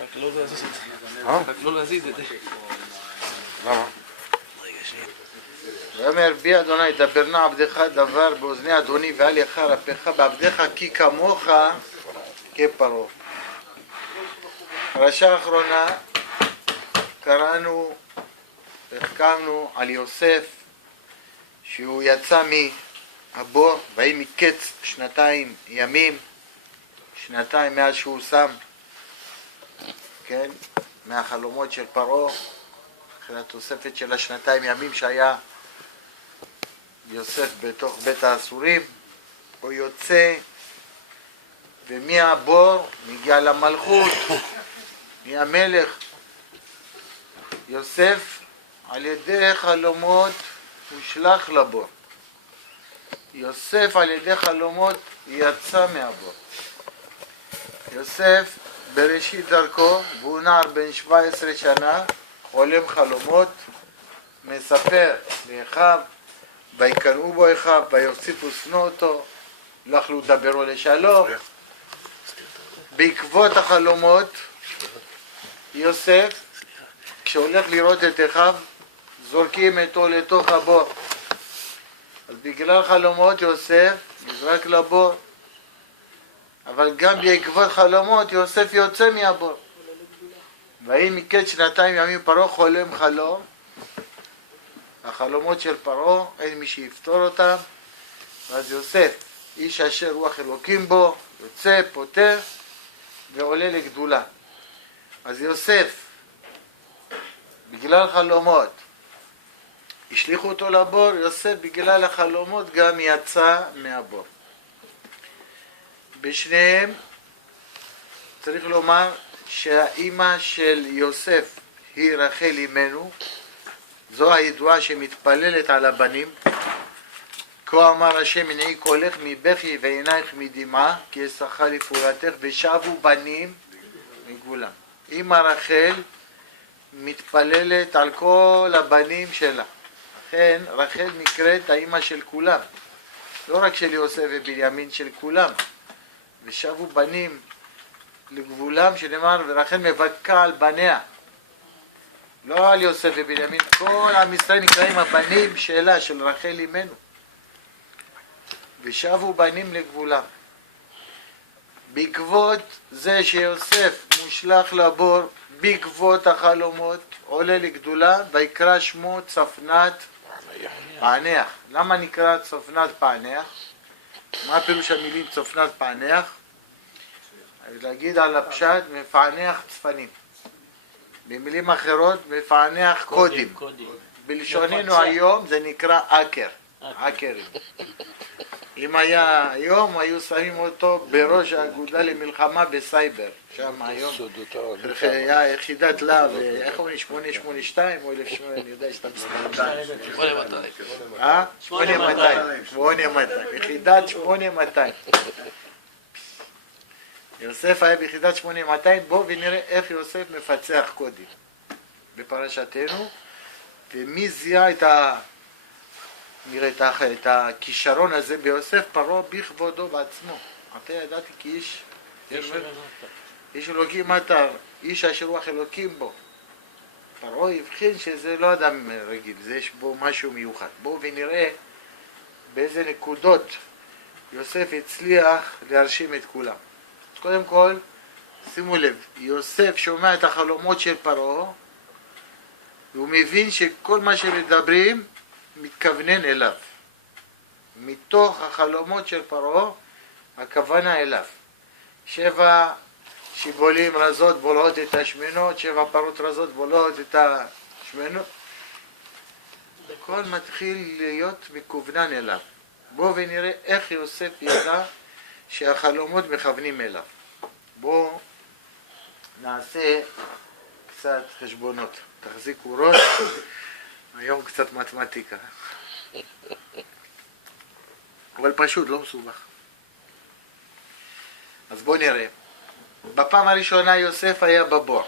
רק לא להזיז את זה. אה? רק לא להזיז את זה. למה? רגע, שנייה. ואומר בי אדוני דבר נא עבדך דבר באוזני אדוני ואל יחר אפיך בעבדך כי כמוך כפרעה. פרשה האחרונה קראנו והחכמנו על יוסף שהוא יצא מהבור ויהי מקץ 2 ימים, 2 מאז שהוא שם, כן, מהחלומות של פרעה, אחרי התוספת של 2 ימים שהיה יוסף בתוך בית האסורים, הוא יוצא ומהבור מגיע למלכות, מהמלך. יוסף על ידי חלומות הושלך לבור. יוסף על ידי חלומות יצא מהבור. יוסף בראשית דרכו, והוא נער בן 17 שנה, חולם חלומות, מספר לאחיו, ויקנאו בו אחיו, ויוסיפו שנוא אותו, לא יכלו לדברו לשלום. בעקבות החלומות, יוסף, כשהולך לראות את אחיו, זורקים אותו לתוך הבור. אז בגלל חלומות יוסף נזרק לבור. אבל גם בעקבות חלומות יוסף יוצא מהבור. ויהי מקץ 2 ימים פרעה חולם חלום. החלומות של פרעה אין מי שיפתור אותם. ואז יוסף, איש אשר רוח אלוקים בו, יוצא, פותר ועולה לגדולה. אז יוסף, בגלל חלומות, השליחו אותו לבור. יוסף בגלל החלומות גם יצא מהבור. בשניהם צריך לומר שהאימא של יוסף היא רחל אמנו, זו הידועה שמתפללת על הבנים. כה אמר השם מנעי קולך מבכי ועינייך מדמעה כי אשכה לפעולתך ושבו בנים מגבולם. אמא רחל מתפללת על כל הבנים שלה, לכן רחל נקראת האימא של כולם, לא רק של יוסף ובנימין, של כולם. ושבו בנים לגבולם, שנאמר ורחל מבכה על בניה, לא על יוסף ובנימין. כל עם ישראל נקראים הבנים שלה, של רחל אמנו. ושבו בנים לגבולם. בעקבות זה שיוסף מושלך לבור, בעקבות החלומות, עולה לגדולה, ויקרא שמו צפנת פענח. למה נקרא צפנת פענח? מה פירוש המילים צפנת פענח? להגיד על הפשט, מפענח צפנים. במילים אחרות, מפענח קודים. בלשוננו היום זה נקרא עקר. עקרים. אם היה היום, היו שמים אותו בראש האגודה למלחמה בסייבר. שם היום היה יחידת להב, איך אומרים? 882 או 1800, אני יודע שאתה מסתכל. 8200. 8200. יחידת 8200. יוסף היה ביחידת 8200. בואו ונראה איך יוסף מפצח קודים בפרשתנו, ומי זיהה את הכישרון הזה ביוסף? פרעה בכבודו בעצמו. אתה ידעתי כי איש אלוקים אתה, איש אשר רוח אלוקים בו. פרעה הבחין שזה לא אדם רגיל, זה יש בו משהו מיוחד. בואו ונראה באיזה נקודות יוסף הצליח להרשים את כולם. אז קודם כל, שימו לב, יוסף שומע את החלומות של פרעה, והוא מבין שכל מה שמדברים מתכוונן אליו. מתוך החלומות של פרעה, הכוונה אליו. 7 שיבולים רזות בולעות את השמנות, 7 פרות רזות בולעות את השמנות. הכל מתחיל להיות מכוונן אליו. בואו ונראה איך יוסף ידע שהחלומות מכוונים אליו. בואו נעשה קצת חשבונות. תחזיקו ראש, היום קצת מתמטיקה. אבל פשוט, לא מסובך. אז בואו נראה. בפעם הראשונה יוסף היה בבור,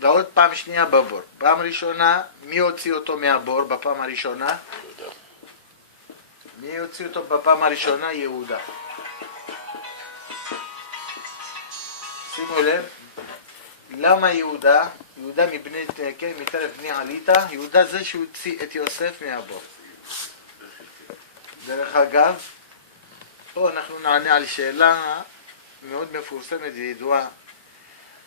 ועוד פעם שנייה בבור. פעם ראשונה, מי הוציא אותו מהבור בפעם הראשונה? מי הוציא אותו בפעם הראשונה? יהודה. שימו לב, למה יהודה? יהודה מטרף בני עליתה, יהודה זה שהוציא את יוסף מהבור. דרך אגב, פה אנחנו נענה על שאלה מאוד מפורסמת וידועה.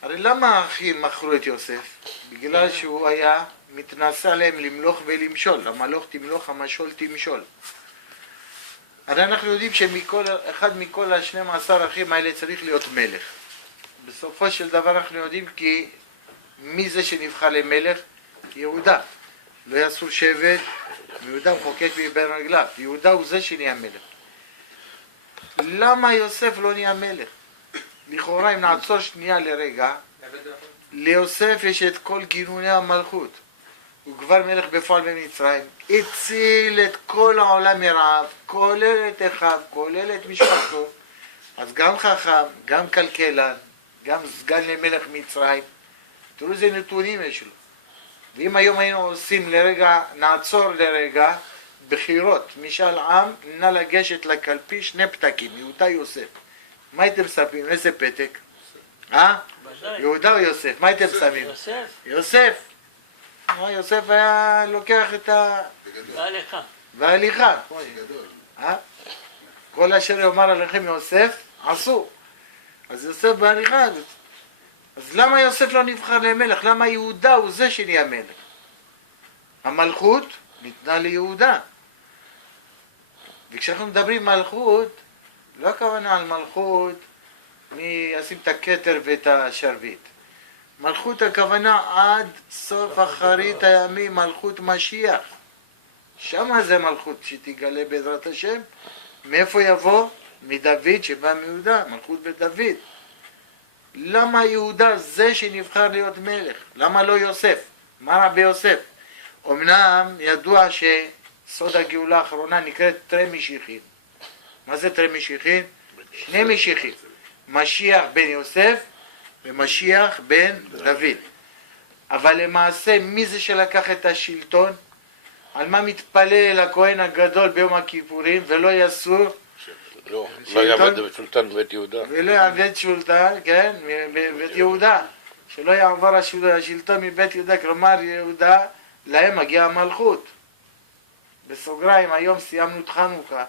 הרי למה האחים מכרו את יוסף? בגלל שהוא היה מתנשא עליהם למלוך ולמשול. המלוך תמלוך, המשול תמשול. הרי אנחנו יודעים שאחד מכל ה-12 אחים האלה צריך להיות מלך. בסופו של דבר אנחנו יודעים כי מי זה שנבחר למלך? יהודה. לא יסור שבט, ויהודה מחוקק מבין רגליו. יהודה הוא זה שנהיה מלך. למה יוסף לא נהיה מלך? לכאורה אם נעצור שנייה לרגע, ליוסף יש את כל גינוני המלכות. הוא כבר מלך בפועל במצרים, הציל את כל העולם מרעב, כולל את אחיו, כולל את משפחתו. אז גם חכם, גם כלכלן, גם סגן למלך מצרים. תראו איזה נתונים יש לו. ואם היום היינו עושים לרגע, נעצור לרגע, בחירות, משאל עם, נא לגשת לקלפי 2 פתקים, יהודה יוסף. מה הייתם שמים? איזה פתק? יהודה או יוסף? מה הייתם שמים? יוסף. יוסף. יוסף היה לוקח את והליכה. והליכה. כל אשר יאמר עליכם יוסף, עשו. אז יוסף בהליכה. אז למה יוסף לא נבחר למלך? למה יהודה הוא זה שנהיה מלך? המלכות ניתנה ליהודה. וכשאנחנו מדברים מלכות, לא הכוונה על מלכות מי ישים את הכתר ואת השרביט. מלכות הכוונה עד סוף אחרית הימים, מלכות משיח. שמה זה מלכות שתגלה בעזרת השם. מאיפה יבוא? מדוד שבא מיהודה, מלכות בדוד. למה יהודה זה שנבחר להיות מלך? למה לא יוסף? מה רע ביוסף? אמנם ידוע שסוד הגאולה האחרונה נקראת תרי משיחין. מה זה תרי משיחין? 2 משיחים. משיח בן יוסף ומשיח בן דוד. אבל למעשה מי זה שלקח את השלטון? על מה מתפלל הכהן הגדול ביום הכיפורים? ולא יסור? לא יעבוד בשולטן בבית יהודה. ולא יעבוד שולטן, כן, בבית יהודה. שלא יעבור השלטון מבית יהודה, כלומר יהודה, להם מגיע המלכות. בסוגריים, היום סיימנו את חנוכה.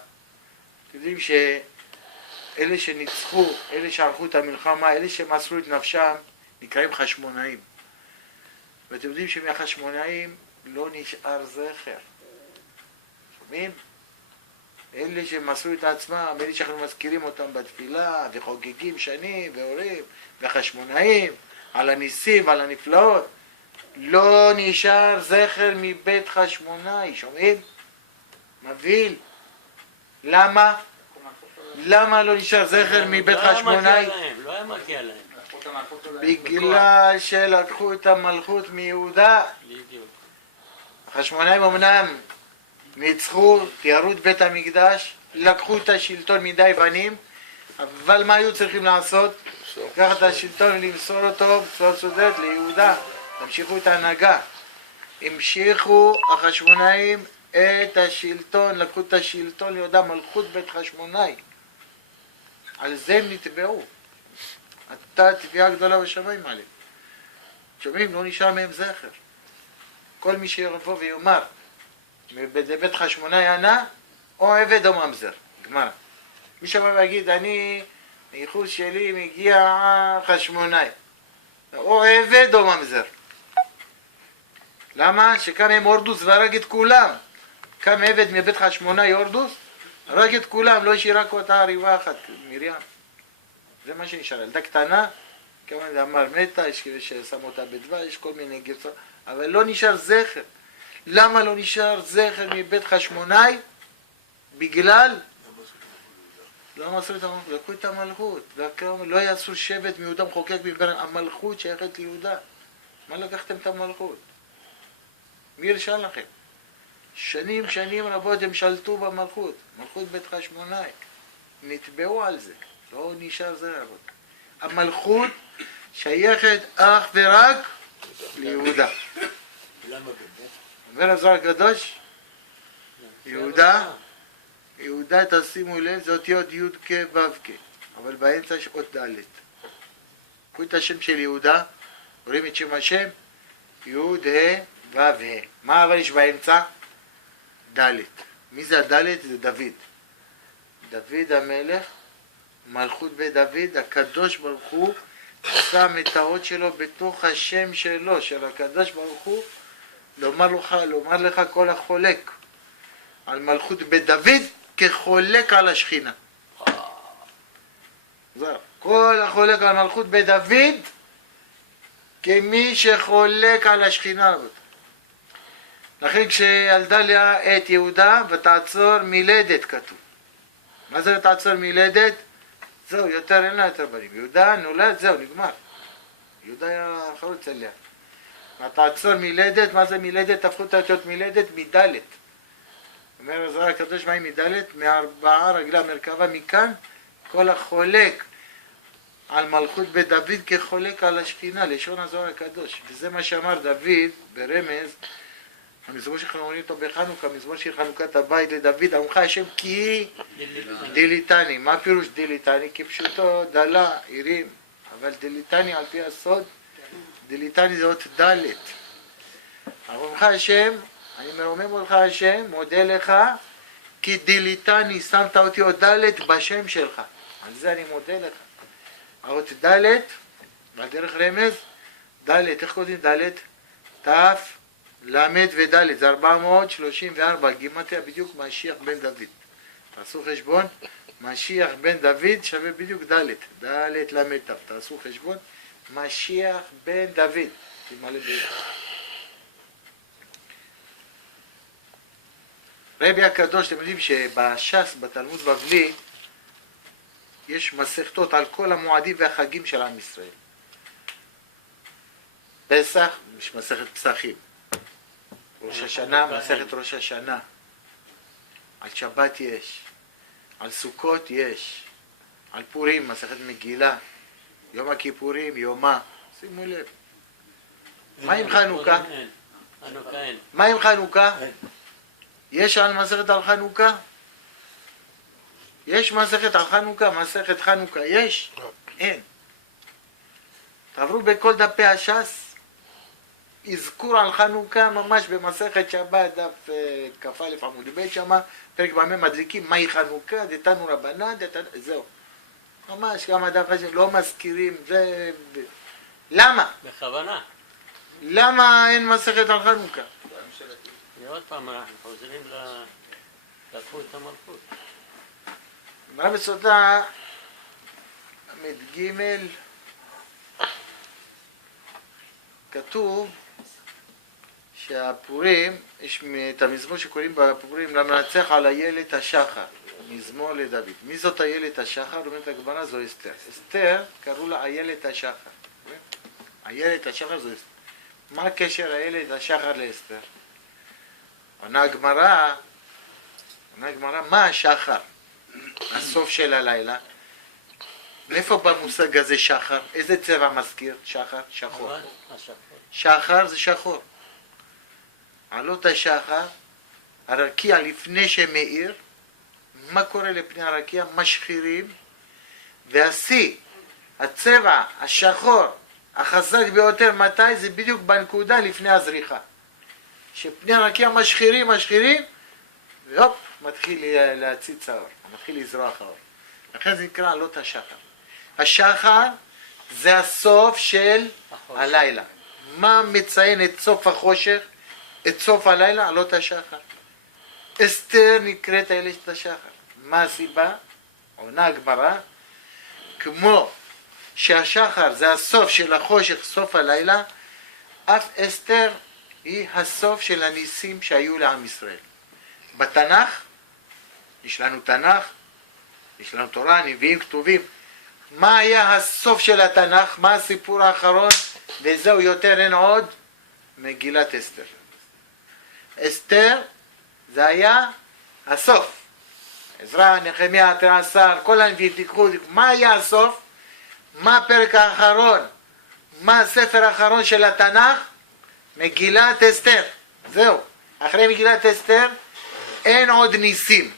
אתם יודעים שאלה שניצחו, אלה שערכו את המלחמה, אלה שמסרו את נפשם, נקראים חשמונאים. ואתם יודעים שמהחשמונאים לא נשאר זכר. שומעים? אלה שמסרו את עצמם, אלה שאנחנו מזכירים אותם בתפילה, וחוגגים שנים, והורים, והחשמונאים, על הניסים ועל הנפלאות, לא נשאר זכר מבית חשמונאי, שומעים? מבהיל. למה? למה לא נשאר זכר מבית חשמונאי? לא היה מגיע להם. בגלל שלקחו את המלכות מיהודה. בדיוק. החשמונאים אמנם ניצחו, תיארו את בית המקדש, לקחו את השלטון מידי היוונים, אבל מה היו צריכים לעשות? לקחת את השלטון ולמסור אותו בצורה צודקת ליהודה. תמשיכו את ההנהגה. המשיכו החשמונאים את השלטון, לקחו את השלטון ליהודה, מלכות בית חשמונאי. על זה הם נתבעו. הייתה תביעה גדולה בשמיים עליהם. שומעים? לא נשאר מהם זכר. כל מי שיבוא ויאמר בבית חשמונאי ענה, או עבד או ממזר. גמרא. מי שאומר ויגיד, אני, הייחוס שלי מגיע חשמונאי. או עבד או ממזר. למה? שקם הם הורדוס והרג את כולם. קם עבד מבית חשמונאי הורדוס, הרג את כולם, לא השאיר רק אותה ריבה אחת, מרים. זה מה שנשאר. ילדה קטנה, כמה אמר מתה, יש כאלה ששמו אותה בדבר, יש כל מיני גרסות, אבל לא נשאר זכר. למה לא נשאר זכר מבית חשמונאי? בגלל לא מסרו את המלכות, לקחו את המלכות, לא יעשו שבט מיהודה מחוקק מבין המלכות שייכת ליהודה. מה לקחתם את המלכות? מי הרשה לכם? שנים רבות הם שלטו במלכות, מלכות בית חשמונאי. נתבעו על זה, לא נשאר זה רבות. המלכות שייכת אך ורק ליהודה. למה באמת? אומר הזוהר הקדוש, יהודה, יהודה, תשימו לב, זה אותיות י' כ' ו' כ', אבל באמצע יש אות ד'. קחו את השם של יהודה, רואים את שם השם, י' ה' ו' ה'. מה אבל יש באמצע? ד'. מי זה הד'? זה דוד. דוד המלך, מלכות בית דוד, הקדוש ברוך הוא שם את האות שלו בתוך השם שלו, של הקדוש ברוך הוא, לומר לך כל החולק על מלכות בית דוד כחולק על השכינה. זהו. כל החולק על מלכות בית דוד כמי שחולק על השכינה. לכן כשילדה לה את יהודה ותעצור מלדת כתוב. מה זה תעצור מלדת? זהו, יותר אין לה יותר בנים. יהודה נולד, זהו, נגמר. יהודה היה חרוץ עליה. ותעצור מלדת, מה זה מלדת? תפכו את האותיות מלדת מדלת. אומר הזוהר הקדוש, מה היא מדלת? מארבעה רגלי המרכבה מכאן, כל החולק על מלכות בית דוד כחולק על השכינה, לשון הזוהר הקדוש. וזה מה שאמר דוד ברמז, המזמור שאנחנו אומרים אותו בחנוכה, מזמור של חנוכת הבית לדוד, עמך השם כי דליתני. מה פירוש דליתני? כפשוטו דלה, עירים, אבל דליתני על פי הסוד, דליתני זה אות ד'. עמך השם, אני מרומם אותך השם, מודה לך, כי דליתני, שמת אותי אות ד' בשם שלך. על זה אני מודה לך. האות ד', ועל דרך רמז, ד', איך קוראים ד'? ת' למד וד', זה 434, גימטריה בדיוק משיח בן דוד. תעשו חשבון, משיח בן דוד שווה בדיוק ד', ד' למד ת', תעשו חשבון, משיח בן דוד. תמלא ביחד. רבי הקדוש, אתם יודעים שבש"ס, בתלמוד בבלי, יש מסכתות על כל המועדים והחגים של עם ישראל. פסח, יש מסכת פסחים. ראש השנה, מסכת ראש השנה. על שבת יש. על סוכות יש. על פורים, מסכת מגילה. יום הכיפורים, יומה. שימו לב. מה עם חנוכה? מה עם חנוכה? יש על מסכת על חנוכה? יש מסכת על חנוכה? מסכת חנוכה יש? אין. תעברו בכל דפי הש"ס. אזכור על חנוכה ממש במסכת שבת, דף כ"א עמוד ב' שמה, פרק במה מדליקים, מהי חנוכה, דתנו רבנן, זהו. ממש כמה דף חשוב, לא מזכירים, זה... למה? בכוונה. למה אין מסכת על חנוכה? ועוד פעם אנחנו חוזרים לקחו את המלכות. אמרה בסודה, מ"ג, כתוב שהפורים, יש את המזמור שקוראים בפורים, למנצח על איילת השחר, מזמור לדוד. מי זאת איילת השחר? אומרת הגמרא, זו אסתר. אסתר קראו לה איילת השחר. איילת השחר זו אסתר. מה הקשר איילת השחר לאסתר? עונה הגמרא, מה השחר? הסוף של הלילה. מאיפה במושג הזה שחר? איזה צבע מזכיר? שחר? שחור. שחר זה שחור. עלות השחר, הרקיע לפני שמאיר, מה קורה לפני הרקיע? משחירים, והשיא, הצבע השחור החזק ביותר, מתי? זה בדיוק בנקודה לפני הזריחה. שפני הרקיע משחירים, והופ, מתחיל להציץ האור, מתחיל לזרוח האור. לכן זה נקרא עלות השחר. השחר זה הסוף של הלילה. מה מציין את סוף החושך? את סוף הלילה? עלות השחר. אסתר נקראת איילת השחר. מה הסיבה? עונה הגמרא, כמו שהשחר זה הסוף של החושך, סוף הלילה, אף אסתר היא הסוף של הניסים שהיו לעם ישראל. בתנ"ך, יש לנו תנ"ך, יש לנו תורה, נביאים, כתובים. מה היה הסוף של התנ"ך? מה הסיפור האחרון? וזהו, יותר אין עוד, מגילת אסתר. אסתר זה היה הסוף. עזרא, נחמיה, תעשר, כל הנביאים תיקחו, מה היה הסוף? מה הפרק האחרון? מה הספר האחרון של התנ"ך? מגילת אסתר. זהו. אחרי מגילת אסתר אין עוד ניסים.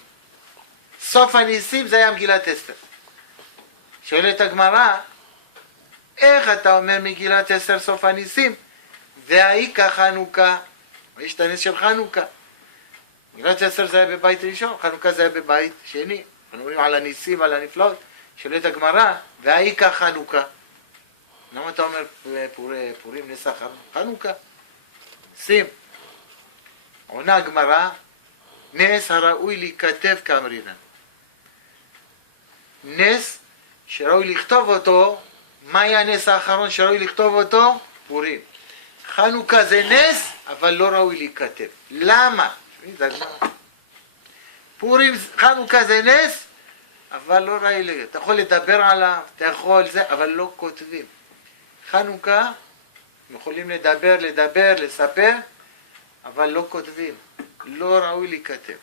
סוף הניסים זה היה מגילת אסתר. שואלת הגמרא, איך אתה אומר מגילת אסתר סוף הניסים? והאיכה חנוכה, יש את הנס של חנוכה. מגילת אסתר זה היה בבית ראשון, חנוכה זה היה בבית שני. אנחנו רואים על הניסים ועל הנפלאות. שואלת הגמרא, והאיכה חנוכה. למה אתה אומר פורים נס חנוכה? שים. עונה הגמרא, נס הראוי להיכתב כאמרינן. נס שראוי לכתוב אותו, מה היה הנס האחרון שראוי לכתוב אותו? פורים. חנוכה זה נס, אבל לא ראוי להיכתב. למה? פורים, חנוכה זה נס, אבל לא ראוי להיכתב. אתה יכול לדבר עליו, אתה יכול זה, אבל לא כותבים. חנוכה, יכולים לדבר, לספר, אבל לא כותבים. לא ראוי להיכתב.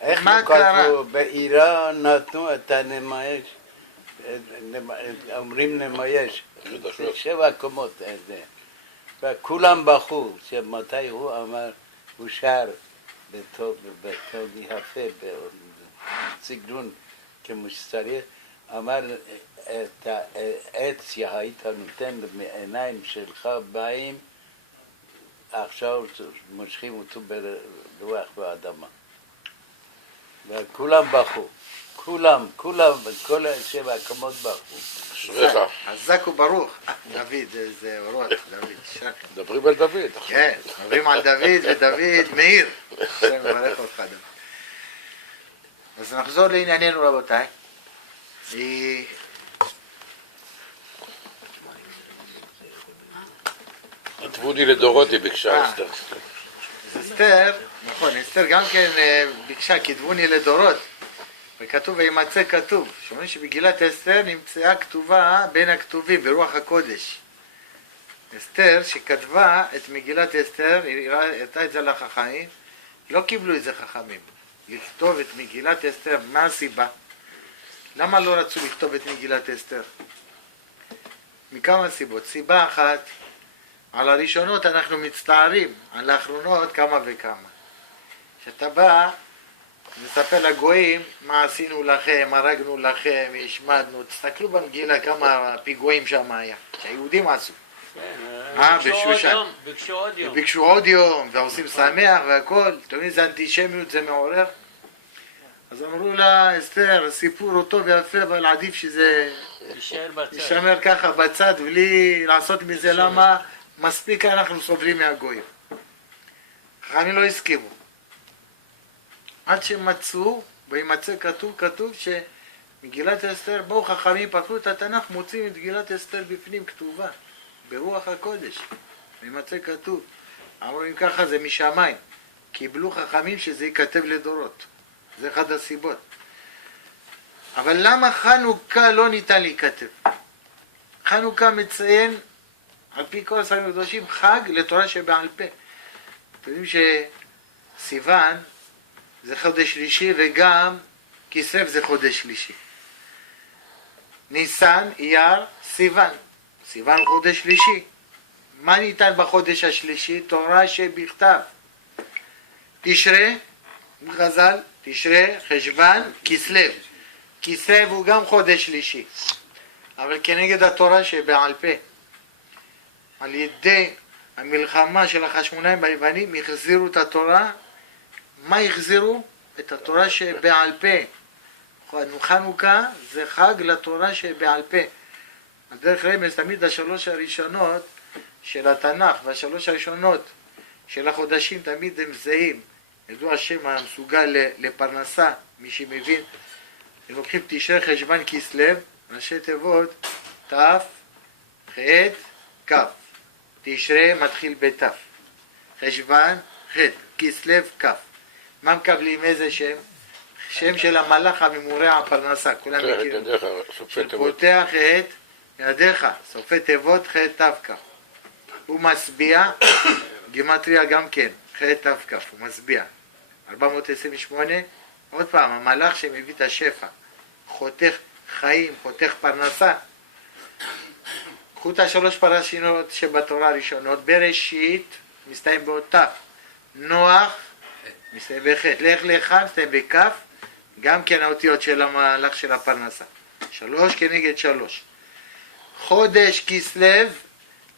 איך מה לא קרה? כתבו? בעירה נתנו את הנמייש, אומרים נמייש, חדשות. 7 קומות, וכולם בכו, שמתי הוא אמר, הוא שר בטוב יפה, בסגנון כמו שצריך, אמר את העץ שהיית נותן מעיניים שלך באים, עכשיו מושכים אותו ברוח באדמה. וכולם בכו, כולם, כל 7 הקומות בכו. אשריך. חזק וברוך. דוד, זה אורות, דוד, שקר. מדברים על דוד. כן, מדברים על דוד ודוד מאיר. השם מברך אותך דוד. אז נחזור לענייננו רבותיי. כתבוני לדורות היא ביקשה אסתר. אסתר, נכון, אסתר גם כן ביקשה, כתבוני לדורות. וכתוב וימצא כתוב, שאומרים שבגילת אסתר נמצאה כתובה בין הכתובים ברוח הקודש. אסתר שכתבה את מגילת אסתר, היא הראתה את זה לחכמים, לא קיבלו את זה חכמים. לכתוב את מגילת אסתר, מה הסיבה? למה לא רצו לכתוב את מגילת אסתר? מכמה סיבות. סיבה אחת, על הראשונות אנחנו מצטערים, על האחרונות כמה וכמה. כשאתה בא, נספר לגויים מה עשינו לכם, הרגנו לכם, השמדנו, תסתכלו במגילה כמה פיגועים שם היה, שהיהודים עשו. ביקשו עוד יום, ועושים שמח והכל, אתם יודעים איזה אנטישמיות זה מעורר? אז אמרו לה, אסתר, הסיפור הוא טוב ויפה, אבל עדיף שזה יישמר ככה בצד, בלי לעשות מזה, למה מספיק אנחנו סובלים מהגויים. חכמים לא הסכימו. עד שמצאו, וימצא כתוב שמגילת אסתר, באו חכמים, פתחו את התנ"ך, מוצאים את מגילת אסתר בפנים כתובה, ברוח הקודש. וימצא כתוב. אמרו אם ככה זה משמיים. קיבלו חכמים שזה ייכתב לדורות. זה אחד הסיבות. אבל למה חנוכה לא ניתן להיכתב? חנוכה מציין, על פי כל הספרים הקדושים, חג לתורה שבעל פה. אתם יודעים שסיוון זה חודש שלישי, וגם כסלו זה חודש שלישי. ניסן, אייר, סיוון. סיוון הוא חודש שלישי. מה ניתן בחודש השלישי? תורה שבכתב. תשרה, חז"ל, תשרה, חשוון, כסלו. כסלו הוא גם חודש שלישי. אבל כנגד התורה שבעל פה. על ידי המלחמה של החשמונאים ביוונים, החזירו את התורה. מה החזירו? את התורה שבעל פה. חנוכה זה חג לתורה שבעל פה. הדרך רמז, תמיד 3 הראשונות של התנ"ך והשלוש הראשונות של החודשים תמיד הם זהים. ידוע השם המסוגל לפרנסה, מי שמבין. הם לוקחים תשרי, חשוון, כסלו, ראשי תיבות ת', ח', כ'. תשרי מתחיל בת', חשוון, ח', כסלו, כ'. מה מקבלים? איזה שם? שם של המלאך הממורע הפרנסה, כולם מכירים. שפותח את ידיך, סופי תיבות, ח' ת' כ'. הוא משביע, גימטריה גם כן, ח' ת' כ', הוא משביע. 428, עוד פעם, המלאך שמביא את השפע, חותך חיים, חותך פרנסה. קחו את 3 פרשינות שבתורה הראשונות, בראשית, מסתיים באותה, נוח, מסתיים בח', לך לך, מסתיים בכ', גם כן האותיות של המהלך של הפרנסה. 3 כנגד 3. חודש כסלו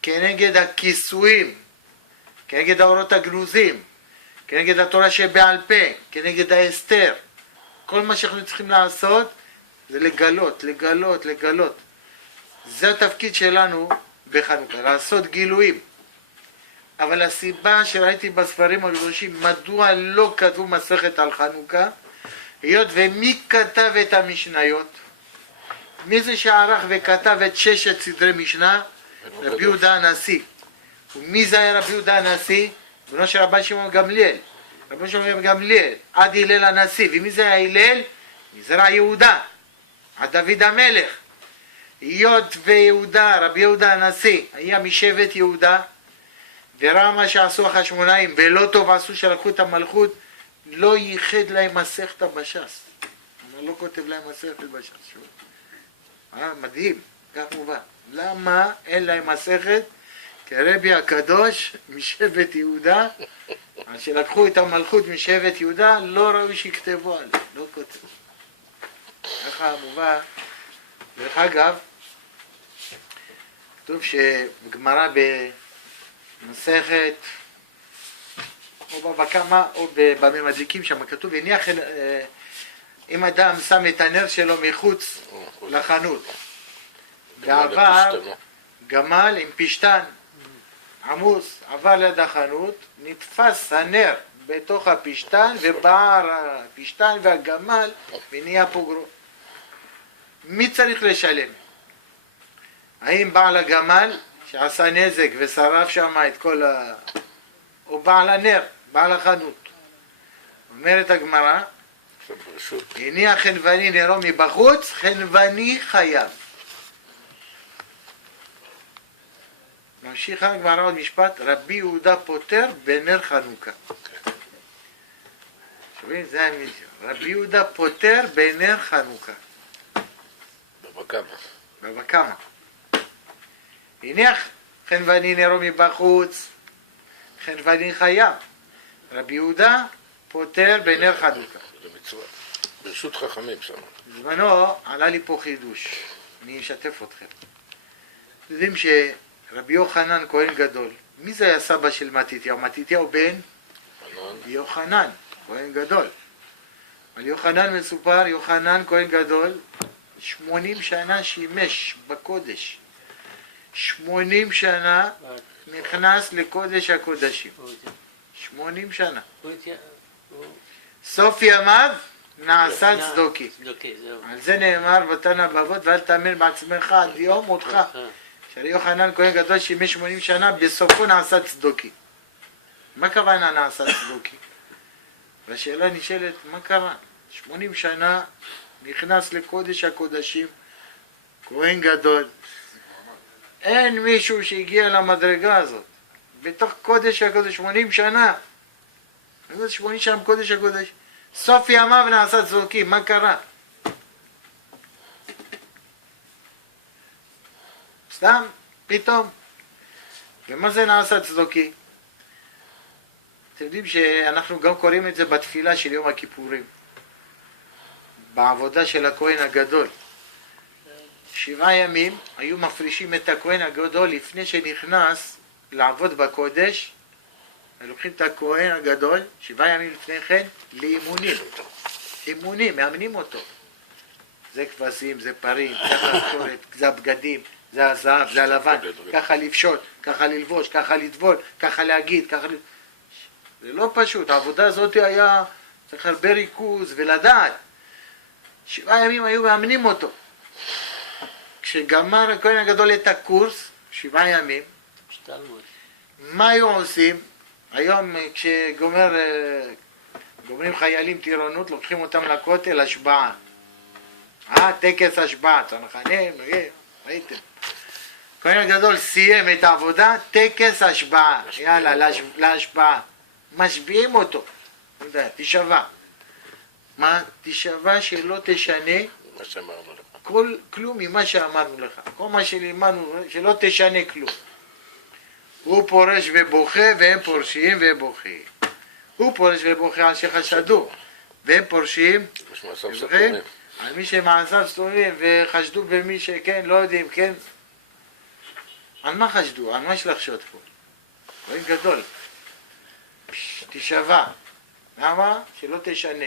כנגד הכיסויים, כנגד האורות הגנוזים, כנגד התורה שבעל פה, כנגד האסתר. כל מה שאנחנו צריכים לעשות זה לגלות, לגלות, לגלות. זה התפקיד שלנו בחנוכה, לעשות גילויים. אבל הסיבה שראיתי בספרים הקדושים מדוע לא כתבו מסכת על חנוכה, היות ומי כתב את המשניות? מי זה שערך וכתב את 6 סדרי משנה? רבי יהודה הנשיא. ומי זה היה רבי יהודה הנשיא? בנו של רבן שמעון גמליאל. רבן שמעון גמליאל עד הלל הנשיא. ומי זה היה הלל? מזרע יהודה, עד דוד המלך. היות ויהודה, רבי יהודה הנשיא, היה משבט יהודה, וראה מה שעשו החשמונאים, ולא טוב עשו שלקחו את המלכות, לא ייחד להם מסכתא בש"ס. אבל לא כותב להם מסכת בש"ס. מדהים, כך מובן. למה אין להם מסכת? כי הרבי הקדוש משבט יהודה, שלקחו את המלכות משבט יהודה, לא ראוי שיכתבו עליה, לא כותב. ככה מובן. דרך אגב, כתוב שבגמרא במסכת, או בבא קמא, או במדליקים שם, כתוב, הניח, אם אדם שם את הנר שלו מחוץ לחנות, ועבר גמל עם פשטן עמוס, עבר ליד החנות, נתפס הנר בתוך הפשטן, ובער הפשטן והגמל, ונהיה פוגרו. מי צריך לשלם? האם בעל הגמל שעשה נזק ושרף שם את כל או בעל הנר, בעל החנות? אומרת הגמרא, הניח חנווני נרו מבחוץ, חנווני חייב. ממשיכה הגמרא עוד משפט, רבי יהודה פוטר בנר חנוכה. שומעים? זה המשפט. רבי יהודה פוטר בנר חנוכה. בבא קמא. הניח חנווני נרו מבחוץ, חנווני חייב. רבי יהודה פוטר בנר חנוכה. זה מצווה. ברשות חכמים שם. בזמנו עלה לי פה חידוש, אני אשתף אתכם. יודעים שרבי יוחנן כהן גדול, מי זה היה סבא של מתתיהו? מתתיהו בן יוחנן, כהן גדול. על יוחנן מסופר, יוחנן כהן גדול, 80 שנה שימש בקודש. 80 שנה נכנס לקודש הקודשים. 80 שנה. סוף ימיו נעשה צדוקי. על זה נאמר בתנא באבות, ואל תאמין בעצמך עד יום מותך. שרי יוחנן כהן גדול שימש 80 שנה, בסופו נעשה צדוקי. מה כוונה נעשה צדוקי? והשאלה נשאלת, מה קרה? 80 שנה נכנס לקודש הקודשים, כהן גדול. אין מישהו שהגיע למדרגה הזאת. בתוך קודש הקודש 80 שנה. 80 שנה בקודש הקודש. סוף ימיו נעשה צדוקי, מה קרה? סתם, פתאום. ומה זה נעשה צדוקי? אתם יודעים שאנחנו גם קוראים את זה בתפילה של יום הכיפורים. בעבודה של הכהן הגדול. 7 ימים היו מפרישים את הכהן הגדול לפני שנכנס לעבוד בקודש. לוקחים את הכהן הגדול 7 ימים לפני כן לאימונים. אימונים, מאמנים אותו. זה כבשים, זה פרים, זה המשכורת, זה הבגדים, זה הזהב, זה הלבן. ככה לפשוט, ככה ללבוש, ככה לטבול, ככה להגיד, ככה... זה לא פשוט. העבודה הזאת היה צריך הרבה ריכוז ולדעת. 7 ימים היו מאמנים אותו. כשגמר הכהן הגדול את הקורס, 7 ימים, מה היו עושים? היום כשגומרים חיילים טירונות, לוקחים אותם לכותל, השבעה. טקס השבעה, צנחנים, ראיתם. הכהן הגדול סיים את העבודה, טקס השבעה. יאללה, להשבעה. משביעים אותו. תשבע. מה? תשבע שלא תשנה מה שאמרנו לך. כלום ממה שאמרנו לך. כל מה שלימדנו, שלא תשנה כלום. הוא פורש ובוכה והם פורשים ובוכים. הוא פורש ובוכה על שחשדו. והם פורשים, יש מעשיו ובכן, סתומים. על מי שמעשיו סתומים וחשדו במי שכן, לא יודעים, כן? על מה חשדו? על מה יש לחשוד פה? כהן גדול. תשבע. למה? שלא תשנה.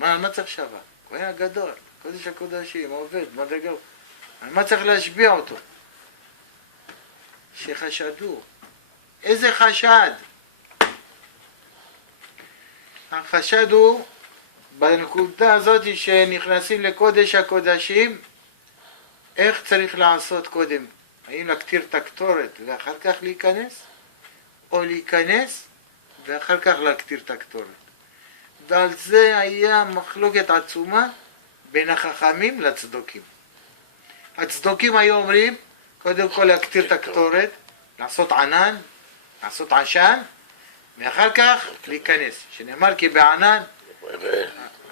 על מה צריך שווה? כהן הגדול, קודש הקודשים, עובד, מדרגה. על מה צריך להשביע אותו? שחשדו. איזה חשד? החשד הוא בנקודה הזאת שנכנסים לקודש הקודשים, איך צריך לעשות קודם? האם להקטיר את הקטורת ואחר כך להיכנס? או להיכנס ואחר כך להקטיר את הקטורת? ועל זה היה מחלוקת עצומה בין החכמים לצדוקים. הצדוקים היו אומרים, קודם כל להקטיר את הקטורת, לעשות ענן, לעשות עשן, ואחר כך להיכנס. שנאמר כי בענן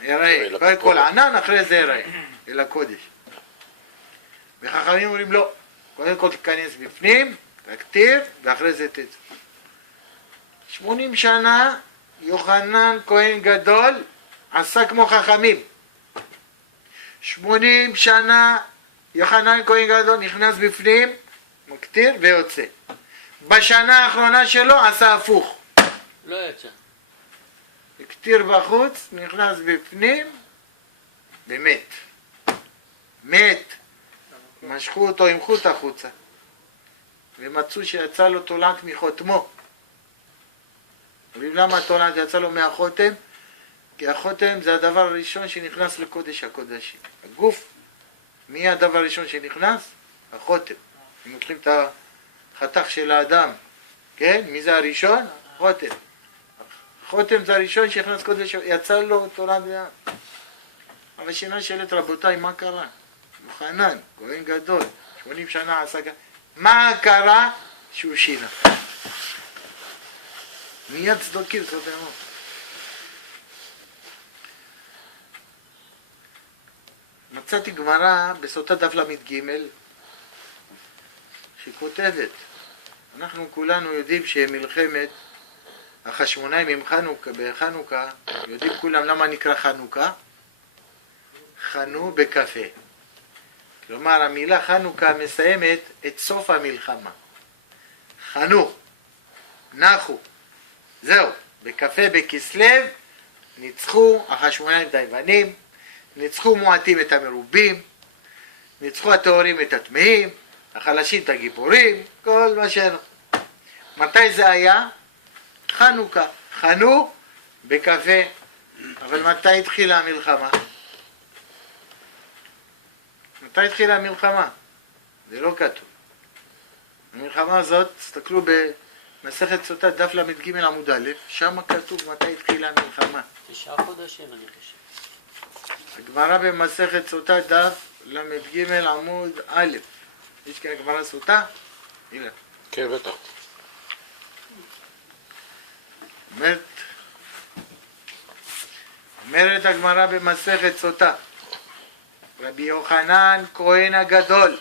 יראה, קודם כל ענן, אחרי זה יראה, אל הקודש. וחכמים אומרים לא, קודם כל תיכנס בפנים, תקטיר, ואחרי זה תצא. 80 שנה יוחנן כהן גדול עשה כמו חכמים. 80 שנה יוחנן כהן גדול נכנס בפנים, מקטיר ויוצא. בשנה האחרונה שלו עשה הפוך. לא יצא. הקטיר בחוץ, נכנס בפנים ומת. מת. משכו אותו עם חוט החוצה. ומצאו שיצא לו תולעת מחותמו. למה התולעת יצא לו מהחותם? כי החותם זה הדבר הראשון שנכנס לקודש הקודשים. הגוף, מי הדבר הראשון שנכנס? החותם. אם לוקחים את החתך של האדם, כן? מי זה הראשון? חותם. חותם זה הראשון שנכנס קודש, יצא לו תולעת מהחותם. אבל שאלה שואלת רבותיי, מה קרה? יוחנן, כהן גדול, 80 שנה עשה גם. מה קרה? שהוא שינה. מיד צדוקים, זאת אומרת. מצאתי גמרא בסוטה דף ל"ג שכותבת, אנחנו כולנו יודעים שמלחמת החשמונאים עם בחנוכה, יודעים כולם למה נקרא חנוכה? חנו בקפה. כלומר, המילה חנוכה מסיימת את סוף המלחמה. חנו, נחו, זהו, בקפה בכסלו, ניצחו החשמונאים את היוונים, ניצחו מועטים את המרובים, ניצחו הטהורים את הטמאים, החלשים את הגיבורים, כל מה שאין. מתי זה היה? חנוכה. חנו בקפה. אבל מתי התחילה המלחמה? מתי התחילה המלחמה? זה לא כתוב. המלחמה הזאת, תסתכלו במסכת סוטה דף ל"ג עמוד א', שם כתוב מתי התחילה המלחמה. 9 חודשים אני חושב. הגמרא במסכת סוטה דף ל"ג עמוד א'. יש כאן גמרא סוטה? הנה. כן, בטח. אומרת הגמרא במסכת סוטה, רבי יוחנן כהן הגדול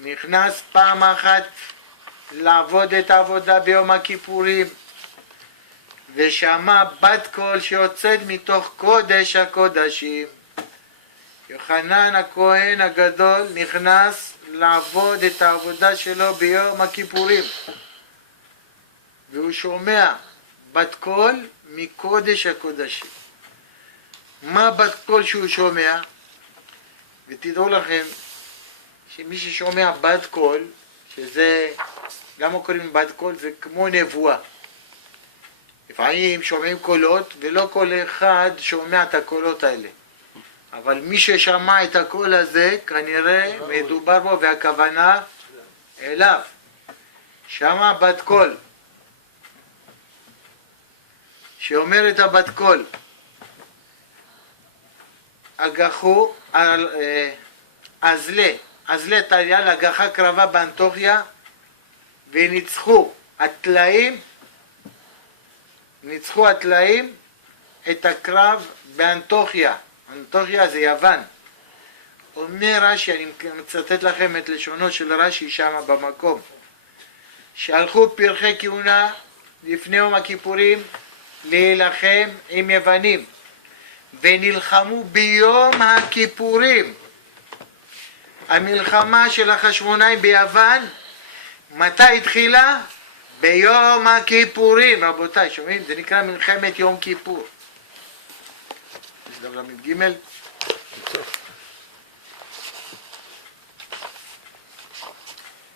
נכנס פעם אחת לעבוד את העבודה ביום הכיפורים ושמע בת קול שיוצאת מתוך קודש הקודשים. יוחנן הכהן הגדול נכנס לעבוד את העבודה שלו ביום הכיפורים והוא שומע בת קול מקודש הקודשים. מה בת קול שהוא שומע? ותדעו לכם שמי ששומע בת קול, שזה, למה קוראים בת קול? זה כמו נבואה. לפעמים שומעים קולות ולא כל אחד שומע את הקולות האלה. אבל מי ששמע את הקול הזה כנראה מדובר בו והכוונה אליו. שמע בת קול. שאומרת הבת קול, אגחו, אזלה טליה, אגחה קרבה באנטוכיה, וניצחו הטלאים, את הקרב באנטוכיה. אנטוכיה זה יוון. אומר רש"י, אני מצטט לכם את לשונו של רש"י שם במקום, שהלכו פרחי כהונה לפני יום הכיפורים להילחם עם יוונים, ונלחמו ביום הכיפורים. המלחמה של החשמונאים ביוון, מתי התחילה? ביום הכיפורים, רבותיי, שומעים? זה נקרא מלחמת יום כיפור. יש דבר ל"ג?